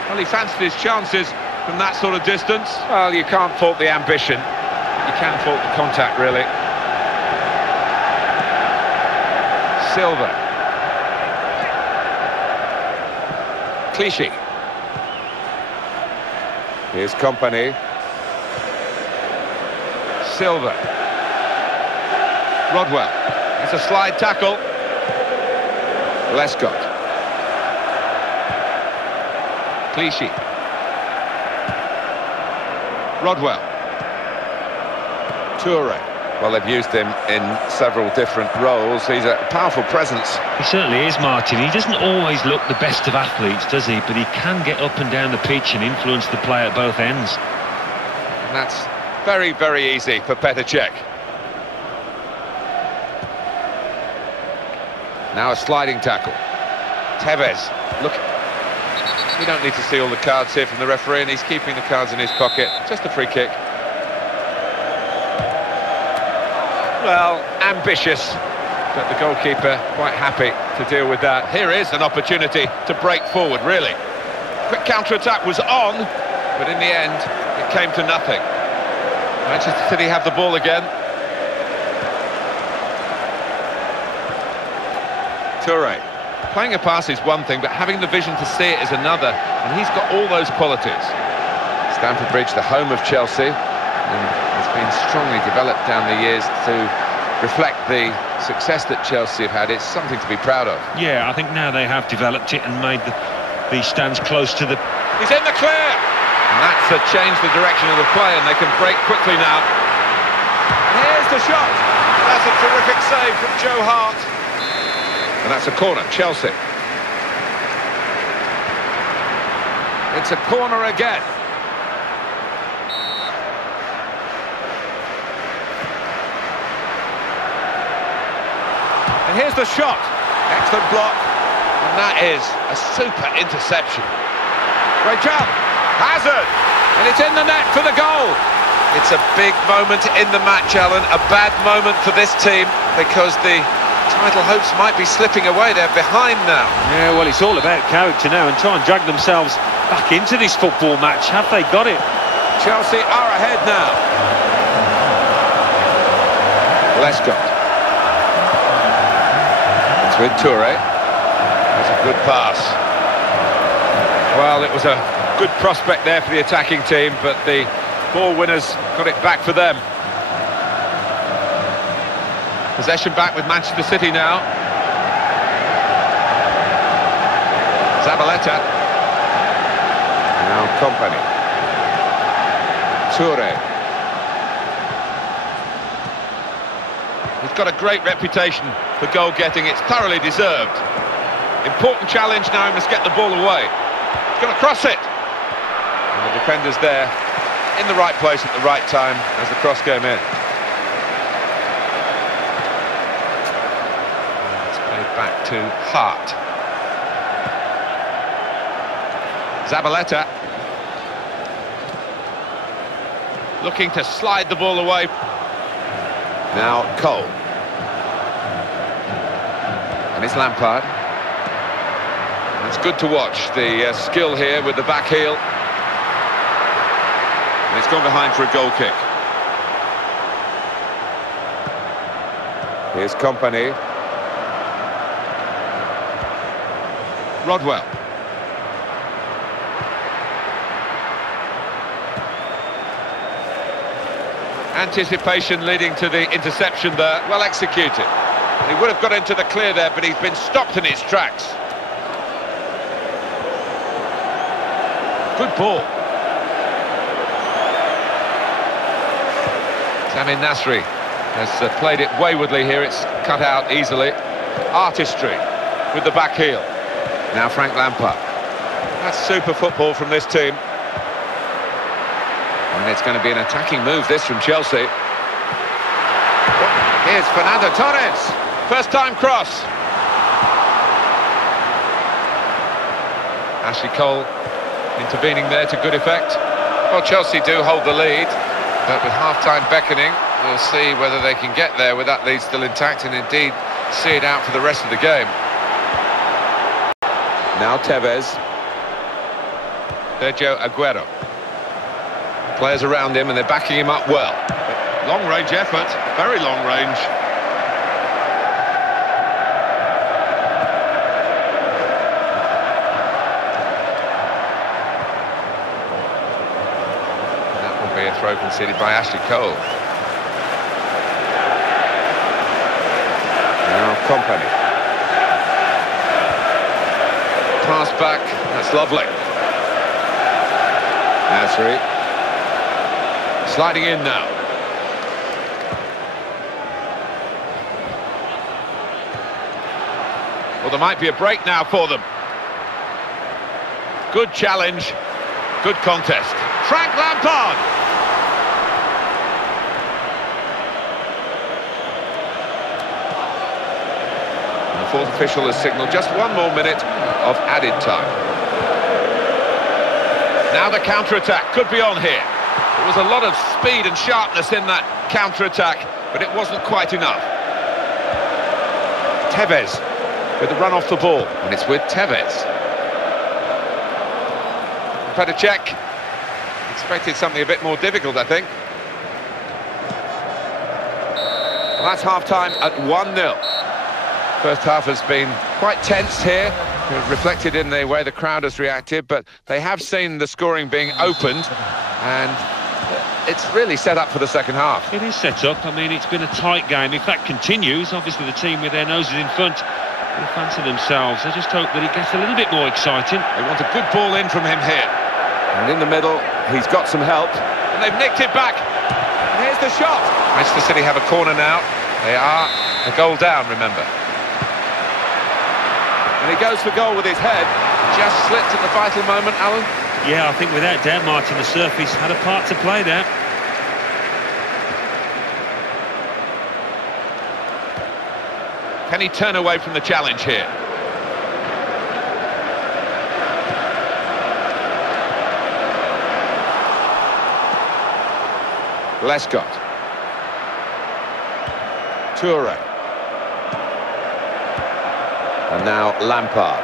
well, he fancied his chances from that sort of distance. Well, you can't fault the ambition. You can fault the contact, really. Silva. Clichy. Here's Company. Silva. Rodwell. It's a slide tackle. Lescott. Clichy. Rodwell. Toure. Well, they've used him in several different roles. He's a powerful presence. He certainly is, Martin. He doesn't always look the best of athletes, does he? But he can get up and down the pitch and influence the play at both ends. And that's very, very easy for Petr Cech. Now a sliding tackle. Tevez. Look. You don't need to see all the cards here from the referee, and he's keeping the cards in his pocket. Just a free kick. Well, ambitious, but the goalkeeper quite happy to deal with that. Here is an opportunity to break forward, really. Quick counter-attack was on, but in the end, it came to nothing. Manchester City have the ball again. Toure. Playing a pass is one thing, but having the vision to see it is another, and he's got all those qualities. Stamford Bridge, the home of Chelsea, and has been strongly developed down the years to reflect the success that Chelsea have had. It's something to be proud of. Yeah, I think now they have developed it and made the stands close to the... He's in the clear! And that's changed the direction of the play, and they can break quickly now. And here's the shot! That's a terrific save from Joe Hart. And that's a corner, Chelsea. It's a corner again. And here's the shot. Excellent block. And that is a super interception. Great job. Hazard. And it's in the net for the goal. It's a big moment in the match, Alan. A bad moment for this team because the title hopes might be slipping away. They're behind now. Yeah, well, it's all about character now and try and drag themselves back into this football match. Have they got it? Chelsea are ahead now. Lescott. It's with Toure. That's a good pass. Well, it was a good prospect there for the attacking team, but the ball winners got it back for them. Possession back with Manchester City now. Zabaleta. Now Company. Toure. He's got a great reputation for goal-getting. It's thoroughly deserved. Important challenge now, he must get the ball away. He's going to cross it. And the defender's there, in the right place at the right time as the cross came in. It's played back to Hart. Zabaleta. Looking to slide the ball away. Now Cole. And it's Lampard. It's good to watch the skill here with the back heel. And it's gone behind for a goal kick. Here's Company. Rodwell. Anticipation leading to the interception there. Well executed. He would have got into the clear there, but he's been stopped in his tracks. Good ball. Samir Nasri has played it waywardly here. It's cut out easily. Artistry with the back heel. Now Frank Lampard. That's super football from this team. And it's going to be an attacking move, this, from Chelsea. Here's Fernando Torres. First time cross. Ashley Cole intervening there to good effect. Well, Chelsea do hold the lead, but with half-time beckoning, we'll see whether they can get there with that lead still intact and indeed see it out for the rest of the game. Now Tevez. Sergio Aguero. Players around him and they're backing him up well. Long-range effort, very long range. That will be a throw conceded by Ashley Cole. Now Company. Pass back, that's lovely. Nasri. Sliding in now. Well, there might be a break now for them. Good challenge, good contest. Frank Lampard! And the fourth official has signalled just one more minute of added time. Now the counter-attack could be on here. There was a lot of speed and sharpness in that counter-attack, but it wasn't quite enough. Tevez with the run off the ball, and it's with Tevez. Better check. Expected something a bit more difficult, I think. Well, that's half-time at 1-0. First half has been quite tense here, reflected in the way the crowd has reacted, but they have seen the scoring being opened, and it's really set up for the second half. It is set up. I mean, it's been a tight game. If that continues, obviously the team with their noses in front will fancy themselves. I just hope that it gets a little bit more exciting. They want a good ball in from him here. And in the middle, he's got some help. And they've nicked it back. And here's the shot. Manchester City have a corner now. They are a goal down, remember. And he goes for goal with his head. Just slipped at the vital moment, Alan. Yeah, I think without doubt, Martin, the surface had a part to play there. Can he turn away from the challenge here? Lescott. Toure. And now Lampard.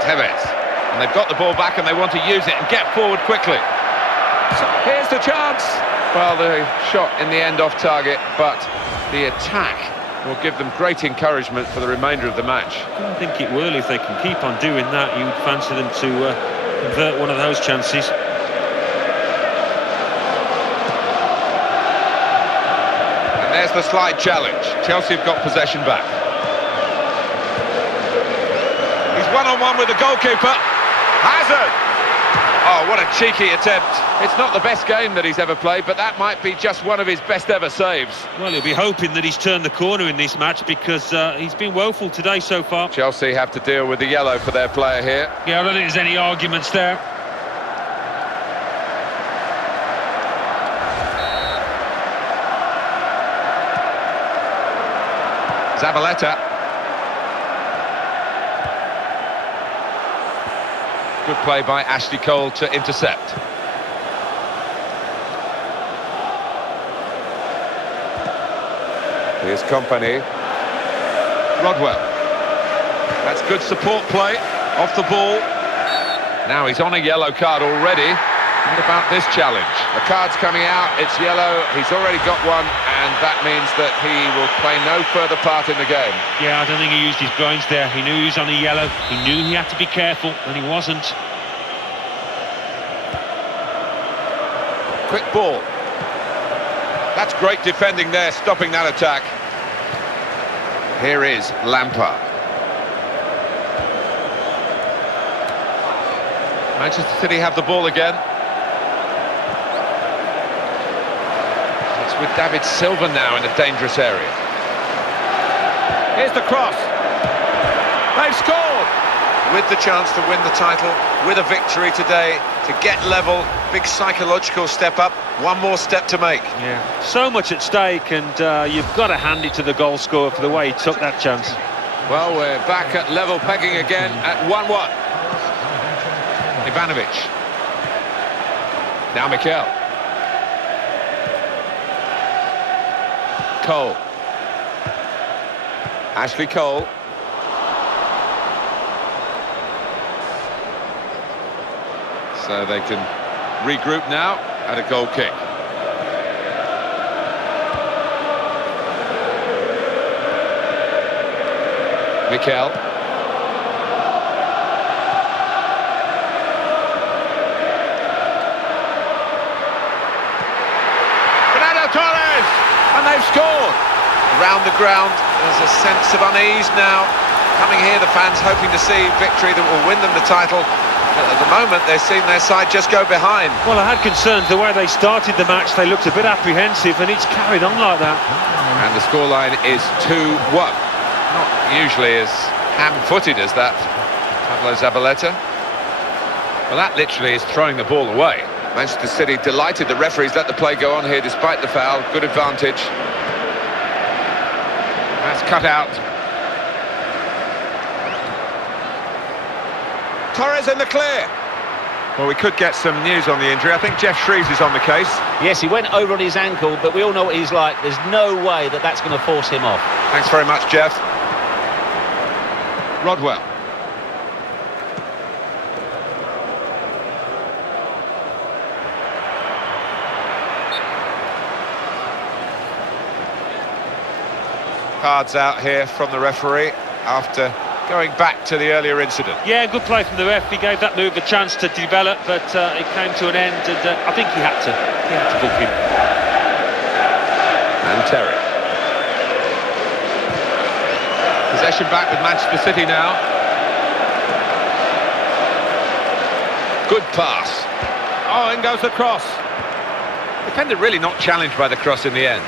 Tevez. And they've got the ball back and they want to use it and get forward quickly. So here's the chance. Well, the shot in the end off target, but the attack will give them great encouragement for the remainder of the match. I think it will. If they can keep on doing that, you'd fancy them to convert one of those chances. And there's the slide challenge. Chelsea have got possession back. He's one-on-one with the goalkeeper. Hazard! Oh, what a cheeky attempt. It's not the best game that he's ever played, but that might be just one of his best ever saves. Well, he'll be hoping that he's turned the corner in this match, because he's been woeful today so far. Chelsea have to deal with the yellow for their player here. Yeah, I don't think there's any arguments there. Zabaleta. Good play by Ashley Cole to intercept. Here's Kompany. Rodwell. That's good support play. Off the ball. Now he's on a yellow card already. What about this challenge? The card's coming out, it's yellow, he's already got one, and that means that he will play no further part in the game. Yeah, I don't think he used his brains there. He knew he was on a yellow, he knew he had to be careful, and he wasn't. Quick ball. That's great defending there, stopping that attack. Here is Lampard. Manchester City have the ball again. It's with David Silva now in a dangerous area. Here's the cross. They've scored! With the chance to win the title, with a victory today, to get level, big psychological step up, one more step to make. Yeah, so much at stake, and you've got to hand it to the goal scorer for the way he took that chance. Well, we're back at level pegging again at 1-1. Ivanovic. Now Mikel. Cole. Ashley Cole. So they can regroup now at a goal kick. Mikel. Torres, and they've scored. Around the ground, there's a sense of unease now. Coming here, the fans hoping to see victory that will win them the title. But at the moment, they're seeing their side just go behind. Well, I had concerns the way they started the match. They looked a bit apprehensive, and it's carried on like that. And the scoreline is 2-1. Not usually as ham-footed as that, Pablo Zabaleta. Well, that literally is throwing the ball away. Manchester City delighted the referees let the play go on here despite the foul. Good advantage. That's cut out. Torres in the clear. Well, we could get some news on the injury. I think Jeff Shreves is on the case. Yes, he went over on his ankle, but we all know what he's like. There's no way that that's going to force him off. Thanks very much, Jeff. Rodwell. cards out here from the referee after going back to the earlier incident. Yeah, good play from the ref. He gave that move a chance to develop, but it came to an end, and I think he had to book him. And Terry. Possession back with Manchester City now. Good pass. Oh, in goes the cross. Defender really not challenged by the cross in the end.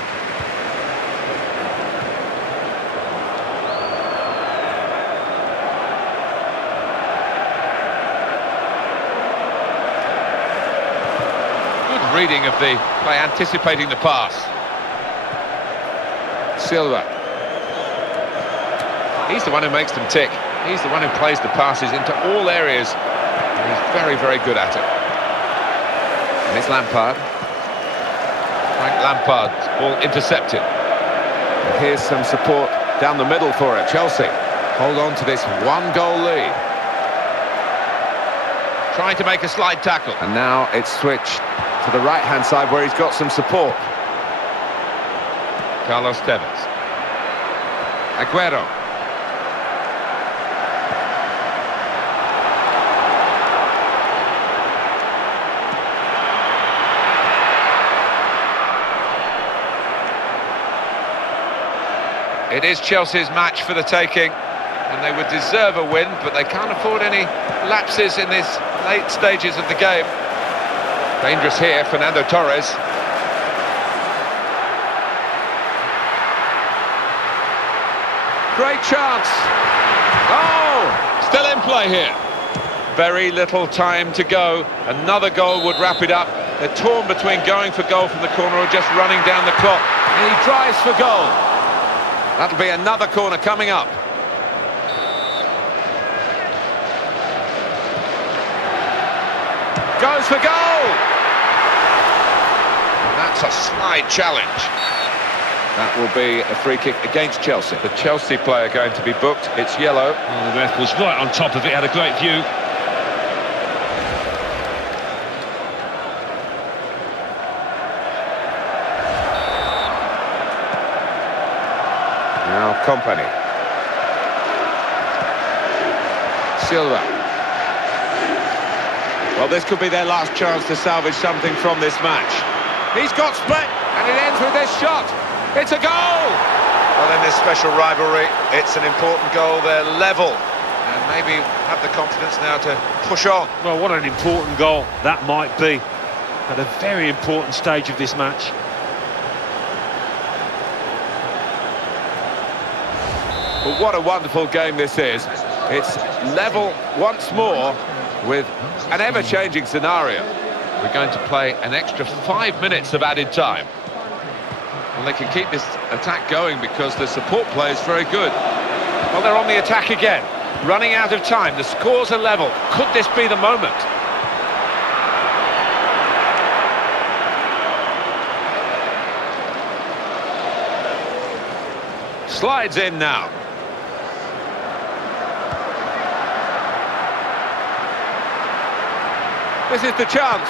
Good reading of the play, anticipating the pass. Silva. He's the one who makes them tick. He's the one who plays the passes into all areas. And he's very, very good at it. And it's Lampard. Frank Lampard, ball intercepted. And here's some support down the middle for it. Chelsea hold on to this one-goal lead. Trying to make a slide tackle. And now it's switched to the right-hand side where he's got some support. Carlos Tevez. Aguero. It is Chelsea's match for the taking, and they would deserve a win, but they can't afford any lapses in these late stages of the game. Dangerous here, Fernando Torres. Great chance. Oh, still in play here. Very little time to go. Another goal would wrap it up. They're torn between going for goal from the corner or just running down the clock. And he drives for goal. That'll be another corner coming up. Goes for goal! And that's a slide challenge. That will be a free kick against Chelsea. The Chelsea player going to be booked. It's yellow. Oh, the ref was right on top of it, had a great view. Now Company. Silva. Well, this could be their last chance to salvage something from this match. He's got split, and it ends with this shot. It's a goal! Well, in this special rivalry, it's an important goal. They're level, and maybe have the confidence now to push on. Well, what an important goal that might be at a very important stage of this match. But what a wonderful game this is. It's level once more with an ever-changing scenario. We're going to play an extra 5 minutes of added time. And they can keep this attack going because the support play is very good. Well, they're on the attack again. Running out of time. The scores are level. Could this be the moment? Slides in now. This is the chance.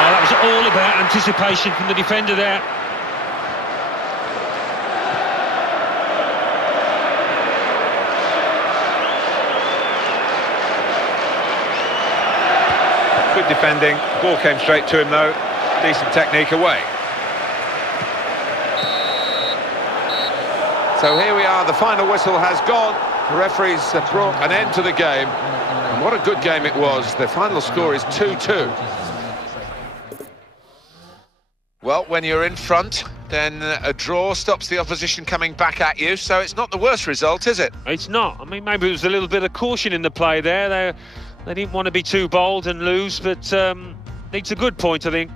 Oh, that was all about anticipation from the defender there. Good defending. Ball came straight to him though. Decent technique away. So here we are, the final whistle has gone. The referees have brought an end to the game. And what a good game it was. The final score is 2-2. Well, when you're in front, then a draw stops the opposition coming back at you, so it's not the worst result, is it? It's not. I mean, maybe it was a little bit of caution in the play there. They didn't want to be too bold and lose, but it's a good point, I think.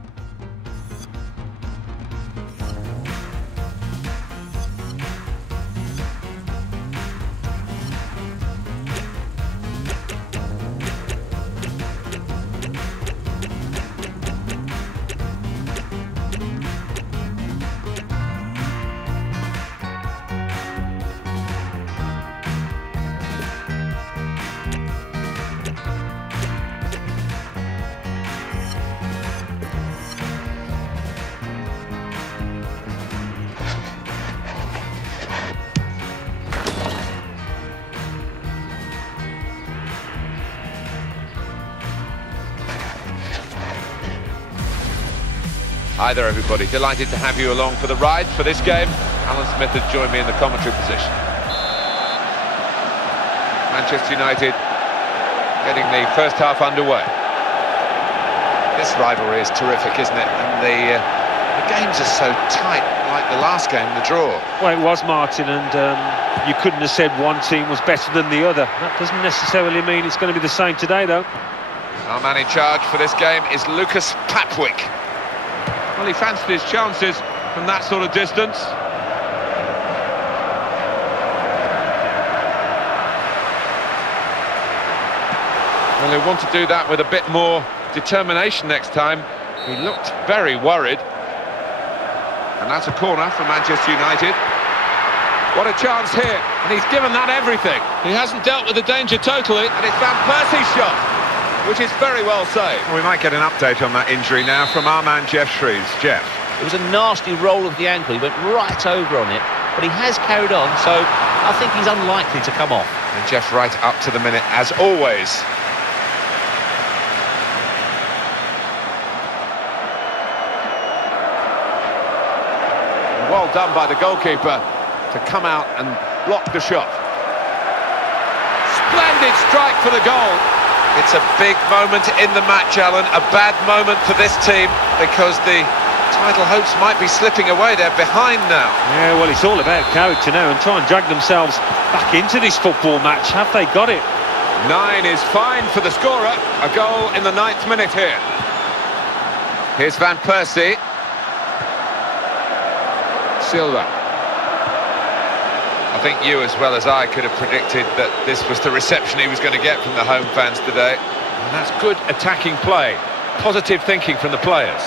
Hi there, everybody. Delighted to have you along for the ride for this game. Alan Smith has joined me in the commentary position. Manchester United getting the first half underway. This rivalry is terrific, isn't it? And the games are so tight, like the last game, the draw. Well, it was, Martin, and you couldn't have said one team was better than the other. That doesn't necessarily mean it's going to be the same today, though. Our man in charge for this game is Lucas Papwick. Well, he fancied his chances from that sort of distance. Well, he'll want to do that with a bit more determination next time. He looked very worried. And that's a corner for Manchester United. What a chance here, and he's given that everything. He hasn't dealt with the danger totally, and it's Van Persie's shot, which is very well saved. Well, we might get an update on that injury now from our man Jeff Shreves. Jeff. It was a nasty roll of the ankle. He went right over on it, but he has carried on, so I think he's unlikely to come off. And Jeff right up to the minute, as always. Well done by the goalkeeper to come out and block the shot. Splendid strike for the goal. It's a big moment in the match, Alan. A bad moment for this team because the title hopes might be slipping away. They're behind now. Yeah, well, it's all about character now and try and drag themselves back into this football match. Have they got it? 9 is fine for the scorer. A goal in the 9th minute here. Here's Van Persie. Silva. I think you, as well as I, could have predicted that this was the reception he was going to get from the home fans today. And that's good attacking play. Positive thinking from the players.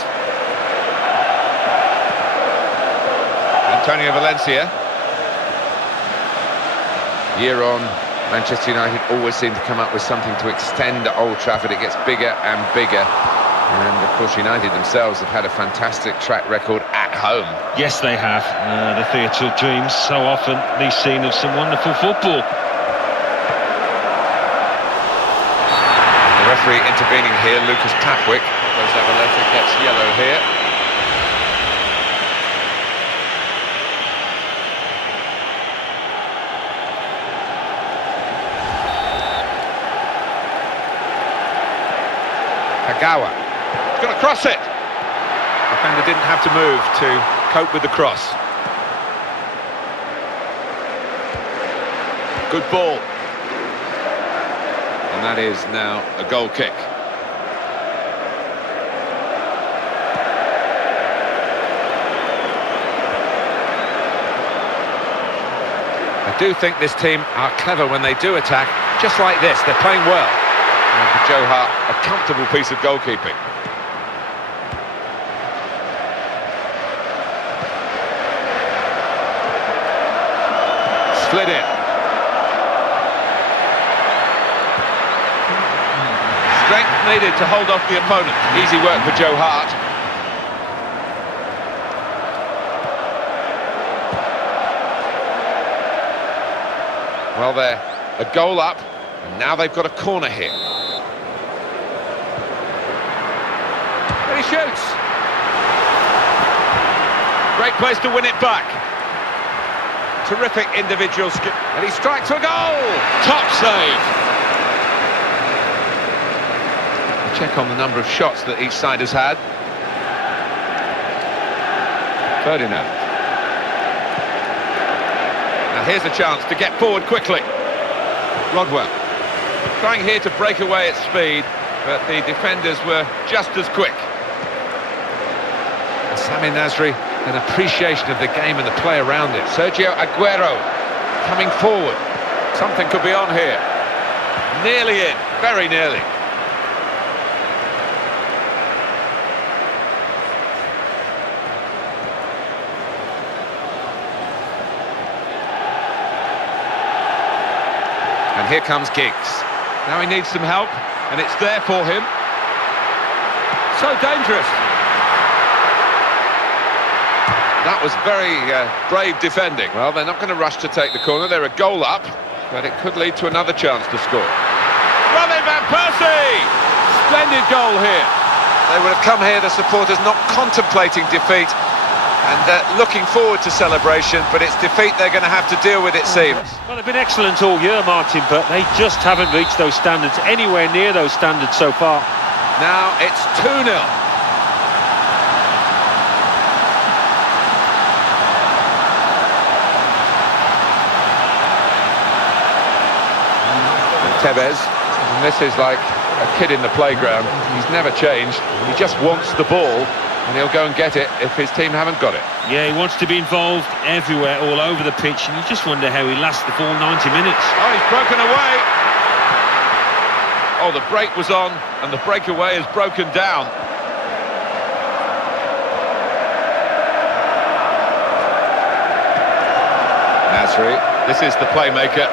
Antonio Valencia. Year on, Manchester United always seem to come up with something to extend Old Trafford. It gets bigger and bigger. And, of course, United themselves have had a fantastic track record at home. Yes, they have. The theatre of dreams, so often the scene of some wonderful football. The referee intervening here, Lucas Papwick. Zabaleta gets yellow here. Kagawa. He's going to cross it. Defender didn't have to move to cope with the cross. Good ball. And that is now a goal kick. I do think this team are clever when they do attack, just like this. They're playing well. And for Joe Hart, a comfortable piece of goalkeeping. Slid in. Strength needed to hold off the opponent. Easy work for Joe Hart. Well, they're a goal up, and now they've got a corner here. And he shoots. Great place to win it back. Terrific individual skill. And he strikes for a goal! Top save! Check on the number of shots that each side has had. Ferdinand. Now here's a chance to get forward quickly. Rodwell. Trying here to break away at speed, but the defenders were just as quick. And Sami Nasri, an appreciation of the game and the play around it. Sergio Aguero coming forward. Something could be on here. Nearly in, very nearly. And here comes Giggs. Now he needs some help, and it's there for him. So dangerous. That was very brave defending. Well, they're not going to rush to take the corner. They're a goal up, but it could lead to another chance to score. Robin Van Persie! Splendid goal here. They would have come here, the supporters, not contemplating defeat and looking forward to celebration, but it's defeat they're going to have to deal with, it seems. Well, they've been excellent all year, Martin, but they just haven't reached those standards, anywhere near those standards so far. Now it's 2-0. Tevez, and this is like a kid in the playground. He's never changed. He just wants the ball, and he'll go and get it if his team haven't got it. Yeah, he wants to be involved everywhere, all over the pitch, and you just wonder how he lasts the full 90 minutes. Oh, he's broken away. Oh, the break was on, and the breakaway has broken down. Nasri, this is the playmaker.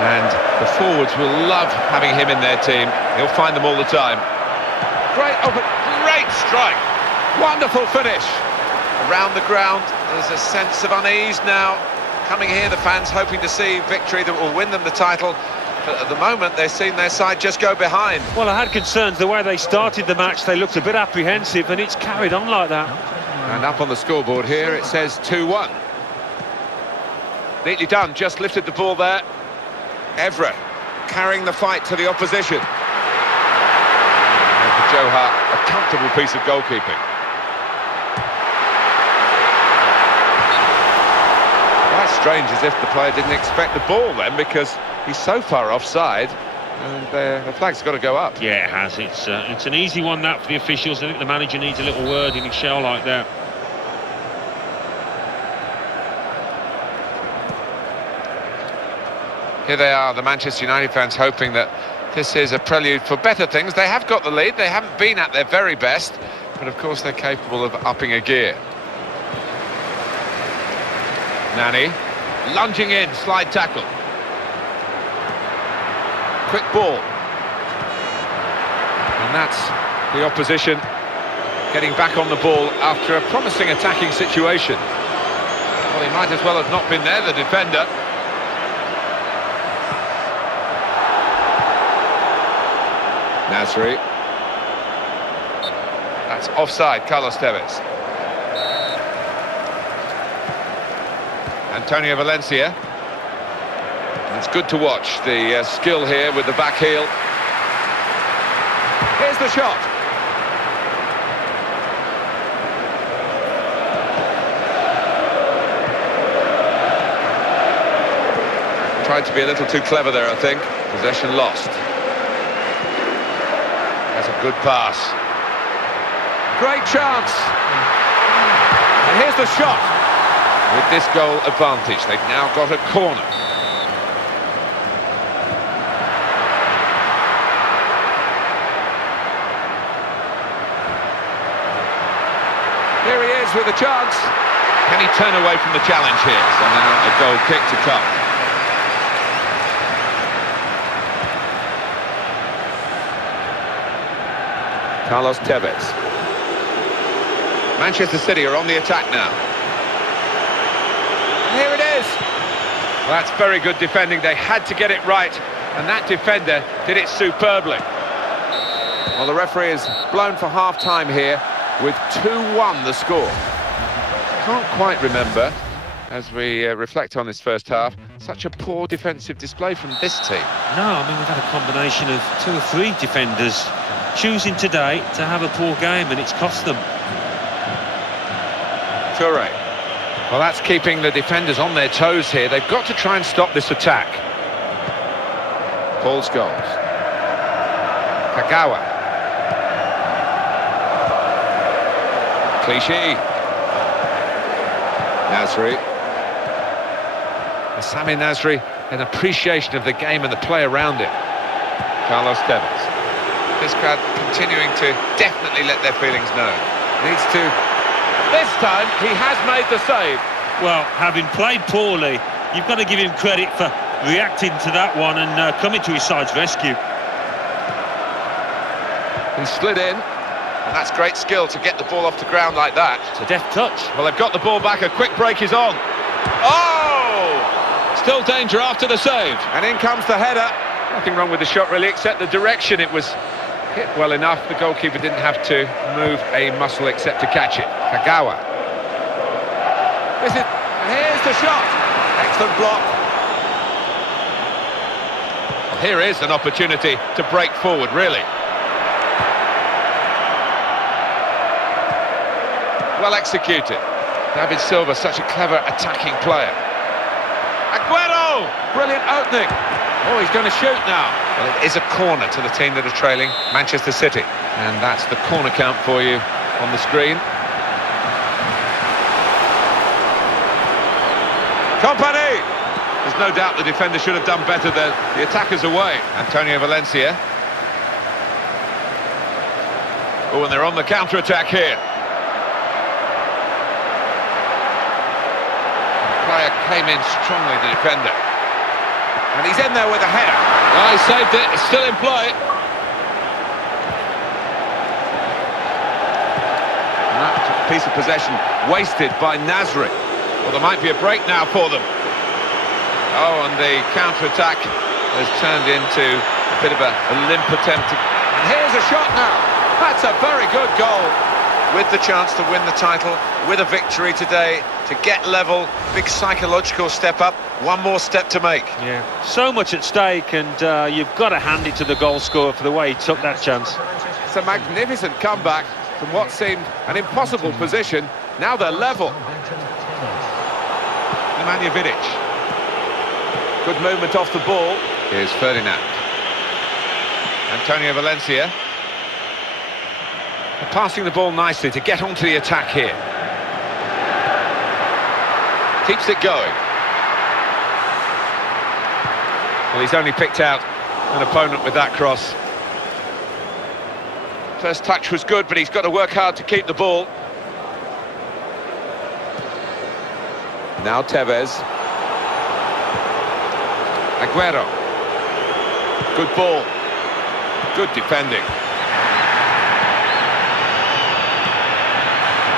And the forwards will love having him in their team. He'll find them all the time. Great strike. Wonderful finish. Around the ground, there's a sense of unease now. Coming here, the fans hoping to see victory that will win them the title. But at the moment, they've seen their side just go behind. Well, I had concerns the way they started the match. They looked a bit apprehensive, and it's carried on like that. And up on the scoreboard here, it says 2-1. Neatly done, just lifted the ball there. Evra carrying the fight to the opposition. And for Joe Hart, a comfortable piece of goalkeeping. Quite strange, as if the player didn't expect the ball then, because he's so far offside, and the flag's got to go up. Yeah, it has. It's an easy one, that, for the officials. I think the manager needs a little word in his shell like that. Here they are, the Manchester United fans, hoping that this is a prelude for better things. They have got the lead, they haven't been at their very best, but of course they're capable of upping a gear. Nani, lunging in, slide tackle. Quick ball. And that's the opposition getting back on the ball after a promising attacking situation. Well, he might as well have not been there, the defender. Nasri. That's offside, Carlos Tevez. Antonio Valencia. It's good to watch the skill here with the back heel. Here's the shot. Tried to be a little too clever there, I think. Possession lost. That's a good pass. Great chance. And here's the shot. With this goal advantage, they've now got a corner. Here he is with a chance. Can he turn away from the challenge here? So now a goal kick to come. Carlos Tevez. Manchester City are on the attack now. Here it is. Well, that's very good defending. They had to get it right, and that defender did it superbly. Well, the referee has blown for half-time here with 2-1 the score. Can't quite remember, as we reflect on this first half, such a poor defensive display from this team. No, I mean, we've had a combination of 2 or 3 defenders choosing today to have a poor game, and it's cost them. Toure. Well, that's keeping the defenders on their toes here. They've got to try and stop this attack. Paul Scholes. Kagawa. Clichy. Nasri. Sami Nasri, an appreciation of the game and the play around it. Carlos Tevez. This crowd continuing to definitely let their feelings known. Needs to... This time, he has made the save. Well, having played poorly, you've got to give him credit for reacting to that one and coming to his side's rescue. He slid in, and that's great skill to get the ball off the ground like that. It's a deft touch. Well, they've got the ball back, a quick break is on. Oh! Still danger after the save. And in comes the header. Nothing wrong with the shot, really, except the direction. It was Hit well enough, the goalkeeper didn't have to move a muscle except to catch it. Kagawa. Here's the shot. Excellent block. Well, here is an opportunity to break forward, really. Well executed. David Silva, such a clever attacking player. Aguero! Brilliant opening. Oh, he's going to shoot now. Well, it is a corner to the team that are trailing, Manchester City. And that's the corner count for you on the screen. Company! There's no doubt the defender should have done better there. The attacker's away. Antonio Valencia. Oh, and they're on the counter-attack here. The player came in strongly, the defender. And he's in there with a header. Oh, he saved it. It's still in play. And that piece of possession wasted by Nasri. Well, there might be a break now for them. Oh, and the counter-attack has turned into a bit of a limp attempt. And here's a shot now. That's a very good goal. With the chance to win the title, with a victory today, to get level, big psychological step up, one more step to make. Yeah, so much at stake, and you've got to hand it to the goal scorer for the way he took that chance. It's a magnificent comeback from what seemed an impossible position. Now they're level. Nemanja Vidic. Good movement off the ball. Here's Ferdinand. Antonio Valencia. They're passing the ball nicely to get onto the attack here. Keeps it going. Well, he's only picked out an opponent with that cross. First touch was good, but he's got to work hard to keep the ball. Now Tevez. Aguero. Good ball. Good defending.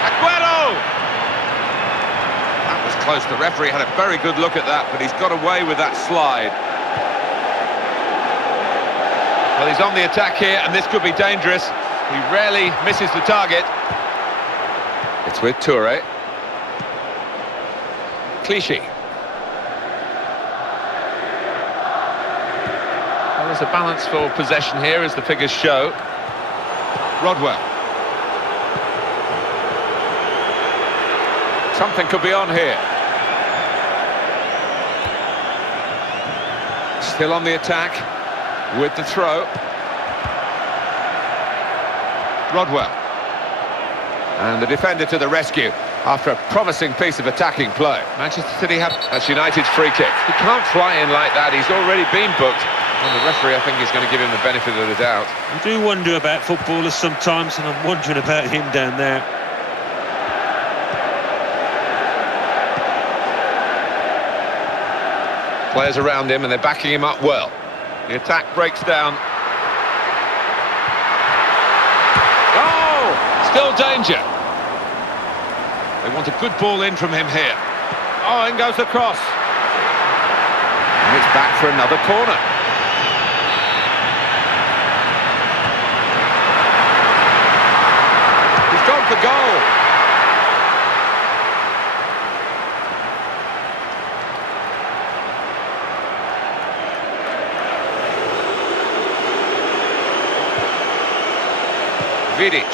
Aguero! That was close. The referee had a very good look at that, but he's got away with that slide. Well, he's on the attack here, and this could be dangerous. He rarely misses the target. It's with Toure. Clichy. Well, there's a balance for possession here, as the figures show. Rodwell. Something could be on here. Still on the attack with the throw. Rodwell. And the defender to the rescue after a promising piece of attacking play. Manchester City have... That's United's free kick. He can't fly in like that. He's already been booked. And the referee, I think, is going to give him the benefit of the doubt. I do wonder about footballers sometimes, and I'm wondering about him down there. Players around him, and they're backing him up well. The attack breaks down. Oh! Still danger. They want a good ball in from him here. Oh, in goes the cross. And it's back for another corner. He's gone for goal. Vidic.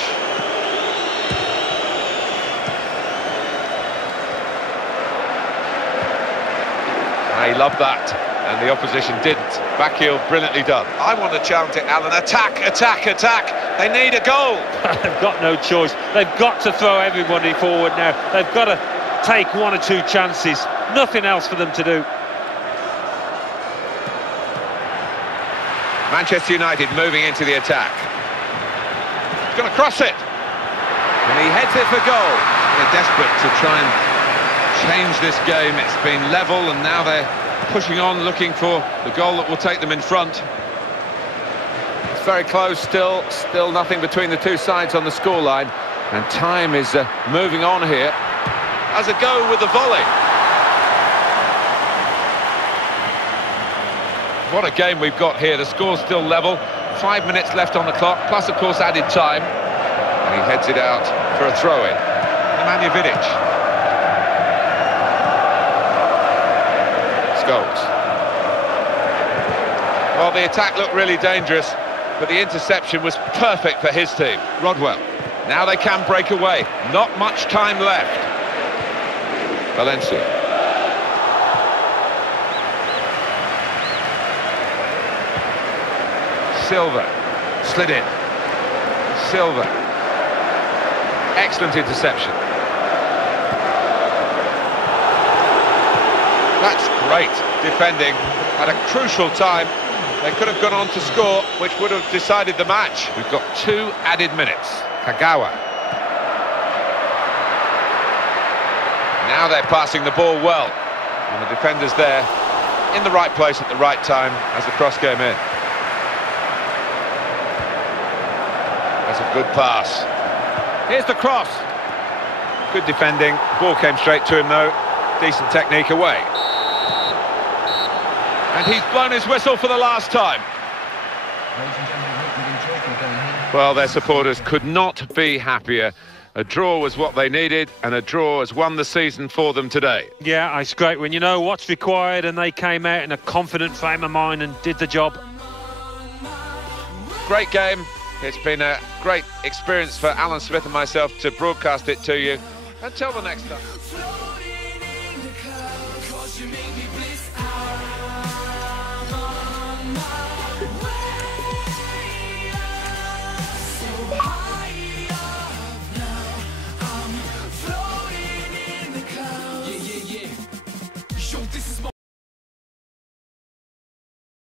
He loved that, and the opposition didn't. Back heel, brilliantly done. I want to challenge it, Alan. Attack, attack, attack. They need a goal. They've got no choice. They've got to throw everybody forward now. They've got to take one or two chances. Nothing else for them to do. Manchester United moving into the attack. He's going to cross it. And he heads it for goal. They're desperate to try and change this game. It's been level, and now they're pushing on, looking for the goal that will take them in front. It's very close still nothing between the two sides on the scoreline, and time is moving on here. As a go with the volley. What a game we've got here. The score's still level. 5 minutes left on the clock, plus of course added time. And he heads it out for a throw-in. Nemanja Vidic. Scholes. Well, the attack looked really dangerous, but the interception was perfect for his team. Rodwell. Now they can break away. Not much time left. Valencia. Silva. Slid in. Silva. Excellent interception. That's great defending at a crucial time. They could have gone on to score, which would have decided the match. We've got 2 added minutes. Kagawa. Now they're passing the ball well. And the defender's there in the right place at the right time as the cross came in. That's a good pass. Here's the cross. Good defending. Ball came straight to him though. Decent technique away. And he's blown his whistle for the last time. Well, their supporters could not be happier. A draw was what they needed, and a draw has won the season for them today. Yeah, it's great when you know what's required, and they came out in a confident frame of mind and did the job. Great game. It's been a great experience for Alan Smith and myself to broadcast it to you. Until the next time.